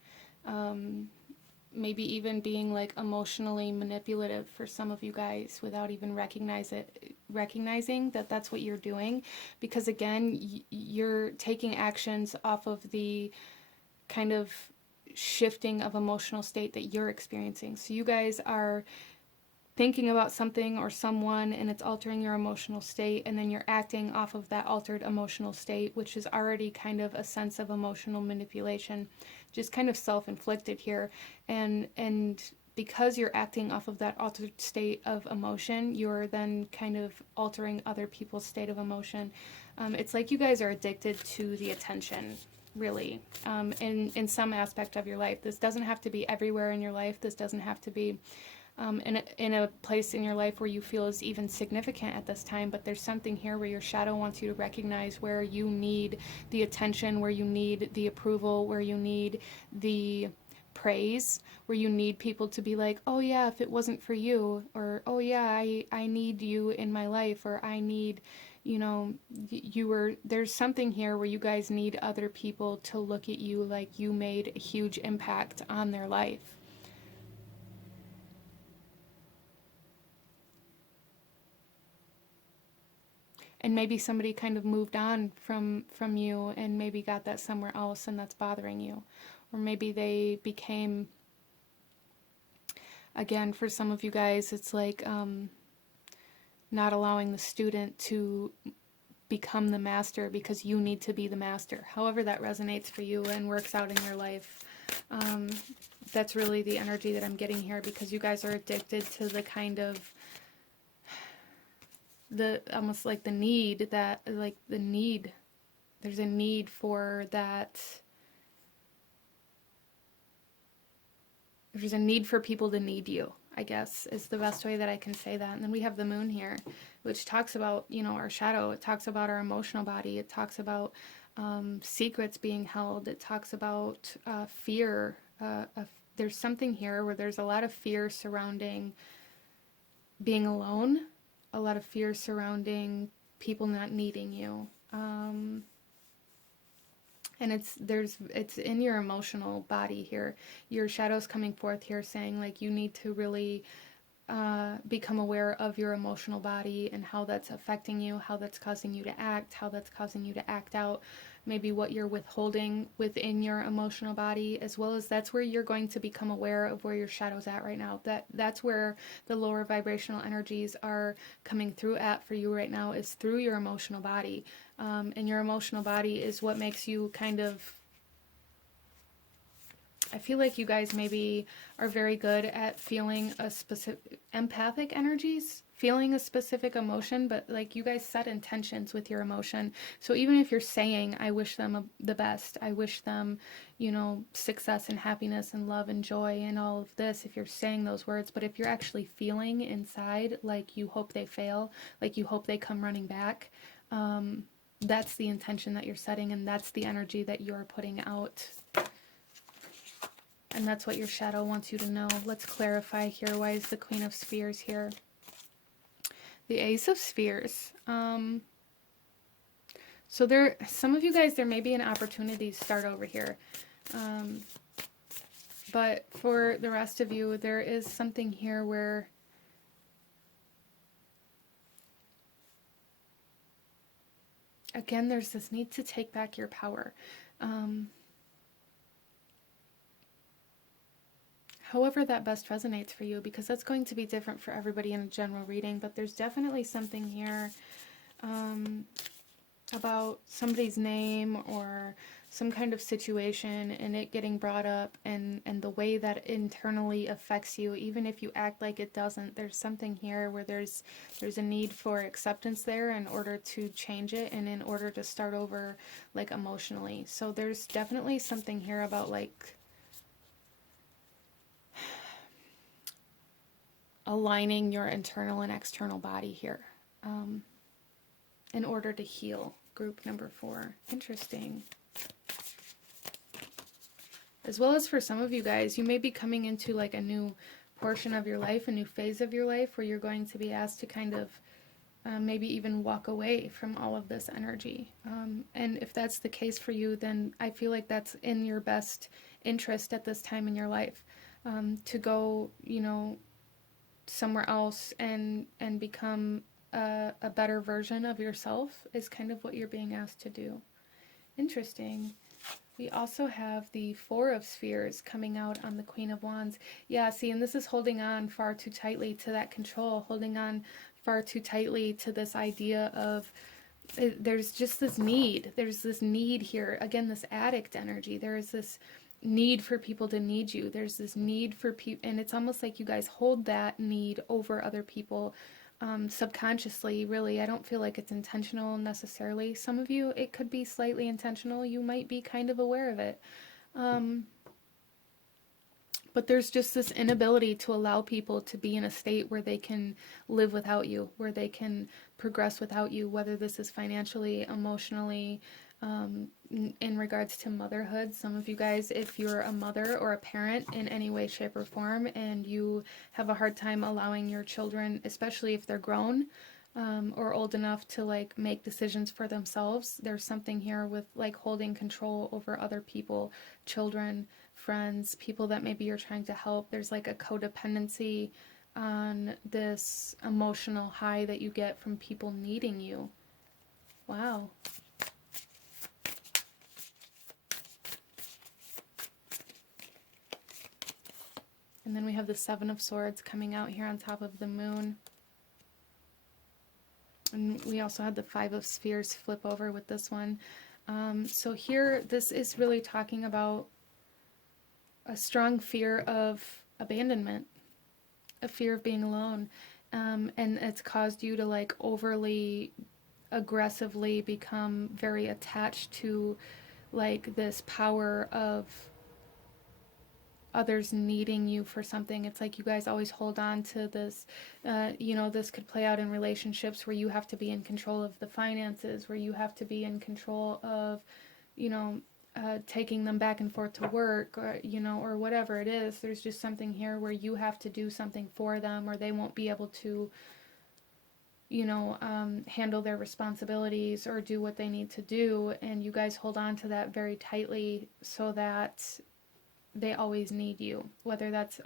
Maybe even being like emotionally manipulative for some of you guys without even recognizing that that's what you're doing. Because again, you're taking actions off of the kind of shifting of emotional state that you're experiencing. So you guys are thinking about something or someone and it's altering your emotional state, and then you're acting off of that altered emotional state, which is already kind of a sense of emotional manipulation, just kind of self-inflicted here. And because you're acting off of that altered state of emotion, you're then kind of altering other people's state of emotion. It's like you guys are addicted to the attention, really, in some aspect of your life. This doesn't have to be everywhere in your life. This doesn't have to be in a place in your life where you feel is even significant at this time, but there's something here where your shadow wants you to recognize where you need the attention, where you need the approval, where you need the praise, where you need people to be like, oh yeah, if it wasn't for you, or oh yeah, I need you in my life, or I need, you know, there's something here where you guys need other people to look at you like you made a huge impact on their life. And maybe somebody kind of moved on from you and maybe got that somewhere else and that's bothering you. Or maybe they became, again, for some of you guys, it's like not allowing the student to become the master because you need to be the master. However that resonates for you and works out in your life. That's really the energy that I'm getting here, because you guys are addicted to the kind of almost like the need that, like the need, there's a need for that. There's a need for people to need you, I guess, is the best way that I can say that. And then we have the moon here, which talks about, you know, our shadow. It talks about our emotional body. It talks about secrets being held. It talks about fear. There's something here where there's a lot of fear surrounding being alone, a lot of fear surrounding people not needing you. And it's in your emotional body here. Your shadow's coming forth here saying like you need to really become aware of your emotional body and how that's affecting you, how that's causing you to act, how that's causing you to act out, maybe what you're withholding within your emotional body, as well as that's where you're going to become aware of where your shadow's at right now. That's where the lower vibrational energies are coming through at for you right now, is through your emotional body. And your emotional body is what makes you kind of, I feel like you guys maybe are very good at feeling a specific, empathic energies, feeling a specific emotion, but like you guys set intentions with your emotion. So even if you're saying, I wish them the best, I wish them, you know, success and happiness and love and joy and all of this, if you're saying those words, but if you're actually feeling inside like you hope they fail, like you hope they come running back, that's the intention that you're setting, and that's the energy that you're putting out. And that's what your shadow wants you to know. Let's clarify here. Why is the Queen of Spheres here? The Ace of Spheres. So there, some of you guys, there may be an opportunity to start over here. But for the rest of you, there is something here where again, there's this need to take back your power. However that best resonates for you, because that's going to be different for everybody in a general reading, but there's definitely something here about somebody's name or some kind of situation and it getting brought up, and the way that internally affects you, even if you act like it doesn't. There's something here where there's a need for acceptance there in order to change it and in order to start over, like emotionally. So there's definitely something here about like aligning your internal and external body here in order to heal. Group number 4. Interesting. As well as for some of you guys, you may be coming into like a new portion of your life, a new phase of your life, where you're going to be asked to kind of maybe even walk away from all of this energy. And if that's the case for you, then I feel like that's in your best interest at this time in your life, to go, you know, somewhere else and become a better version of yourself is kind of what you're being asked to do. Interesting. We also have the 4 of Spheres coming out on the Queen of Wands. Yeah, see, and this is holding on far too tightly to that control, holding on far too tightly to this idea of there's just this need. There's this need here. Again, this addict energy. There is this need for people to need you. There's this need for people, and it's almost like you guys hold that need over other people subconsciously, really. I don't feel like it's intentional necessarily. Some of you, it could be slightly intentional. You might be kind of aware of it. But there's just this inability to allow people to be in a state where they can live without you, where they can progress without you, whether this is financially, emotionally, in regards to motherhood. Some of you guys, if you're a mother or a parent in any way, shape, or form, and you have a hard time allowing your children, especially if they're grown, or old enough to like make decisions for themselves, there's something here with like holding control over other people, children, friends, people that maybe you're trying to help. There's like a codependency on this emotional high that you get from people needing you. Wow. And then we have the Seven of Swords coming out here on top of the moon. And we also had the Five of Spheres flip over with this one. So here, this is really talking about a strong fear of abandonment, a fear of being alone. And it's caused you to like overly aggressively become very attached to like this power of others needing you for something. It's like you guys always hold on to this, this could play out in relationships where you have to be in control of the finances, where you have to be in control of, taking them back and forth to work, or whatever it is. There's just something here where you have to do something for them, or they won't be able to, handle their responsibilities or do what they need to do. And you guys hold on to that very tightly so that they always need you, whether that's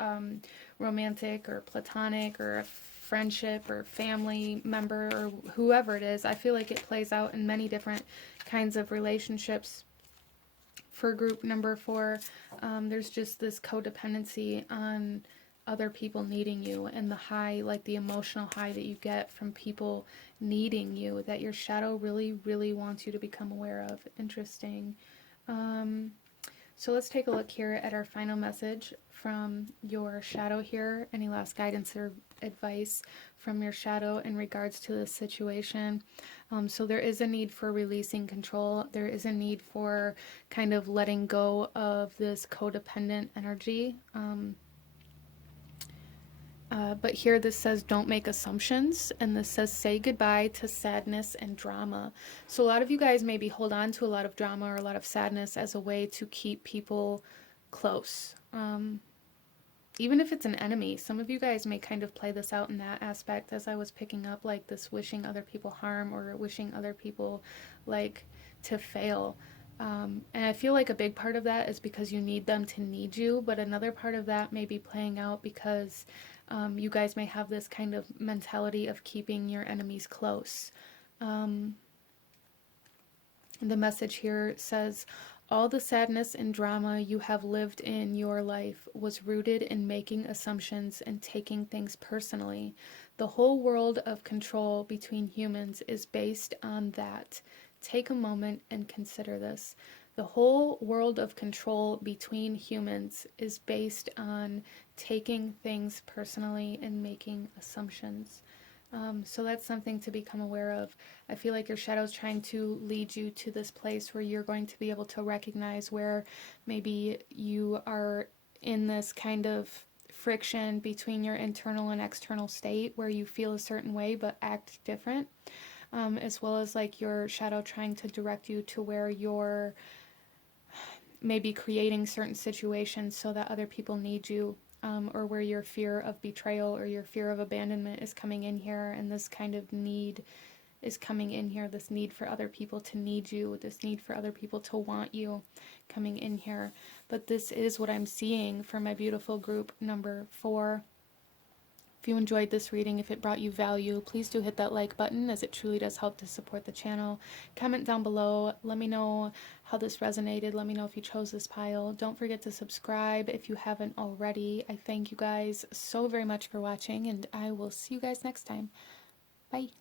romantic or platonic or a friendship or family member or whoever it is. I feel like it plays out in many different kinds of relationships. For group number 4, there's just this codependency on other people needing you, and the high, like the emotional high that you get from people needing you, that your shadow really, really wants you to become aware of. Interesting. So let's take a look here at our final message from your shadow here. Any last guidance or advice from your shadow in regards to this situation? So there is a need for releasing control. There is a need for kind of letting go of this codependent energy. But here this says don't make assumptions, and this says say goodbye to sadness and drama. So a lot of you guys maybe hold on to a lot of drama or a lot of sadness as a way to keep people close. Even if it's an enemy, some of you guys may kind of play this out in that aspect, as I was picking up, like this wishing other people harm or wishing other people like to fail. And I feel like a big part of that is because you need them to need you, but another part of that may be playing out because you guys may have this kind of mentality of keeping your enemies close. The message here says, all the sadness and drama you have lived in your life was rooted in making assumptions and taking things personally. The whole world of control between humans is based on that. Take a moment and consider this. The whole world of control between humans is based on taking things personally and making assumptions. So that's something to become aware of. I feel like your shadow is trying to lead you to this place where you're going to be able to recognize where maybe you are in this kind of friction between your internal and external state where you feel a certain way but act different, as well as like your shadow trying to direct you to where you're maybe creating certain situations so that other people need you, or where your fear of betrayal or your fear of abandonment is coming in here, and this kind of need is coming in here, this need for other people to need you, this need for other people to want you coming in here. But this is what I'm seeing for my beautiful group number 4. If you enjoyed this reading, if it brought you value, please do hit that like button, as it truly does help to support the channel. Comment down below. Let me know how this resonated. Let me know if you chose this pile. Don't forget to subscribe if you haven't already. I thank you guys so very much for watching, and I will see you guys next time. Bye.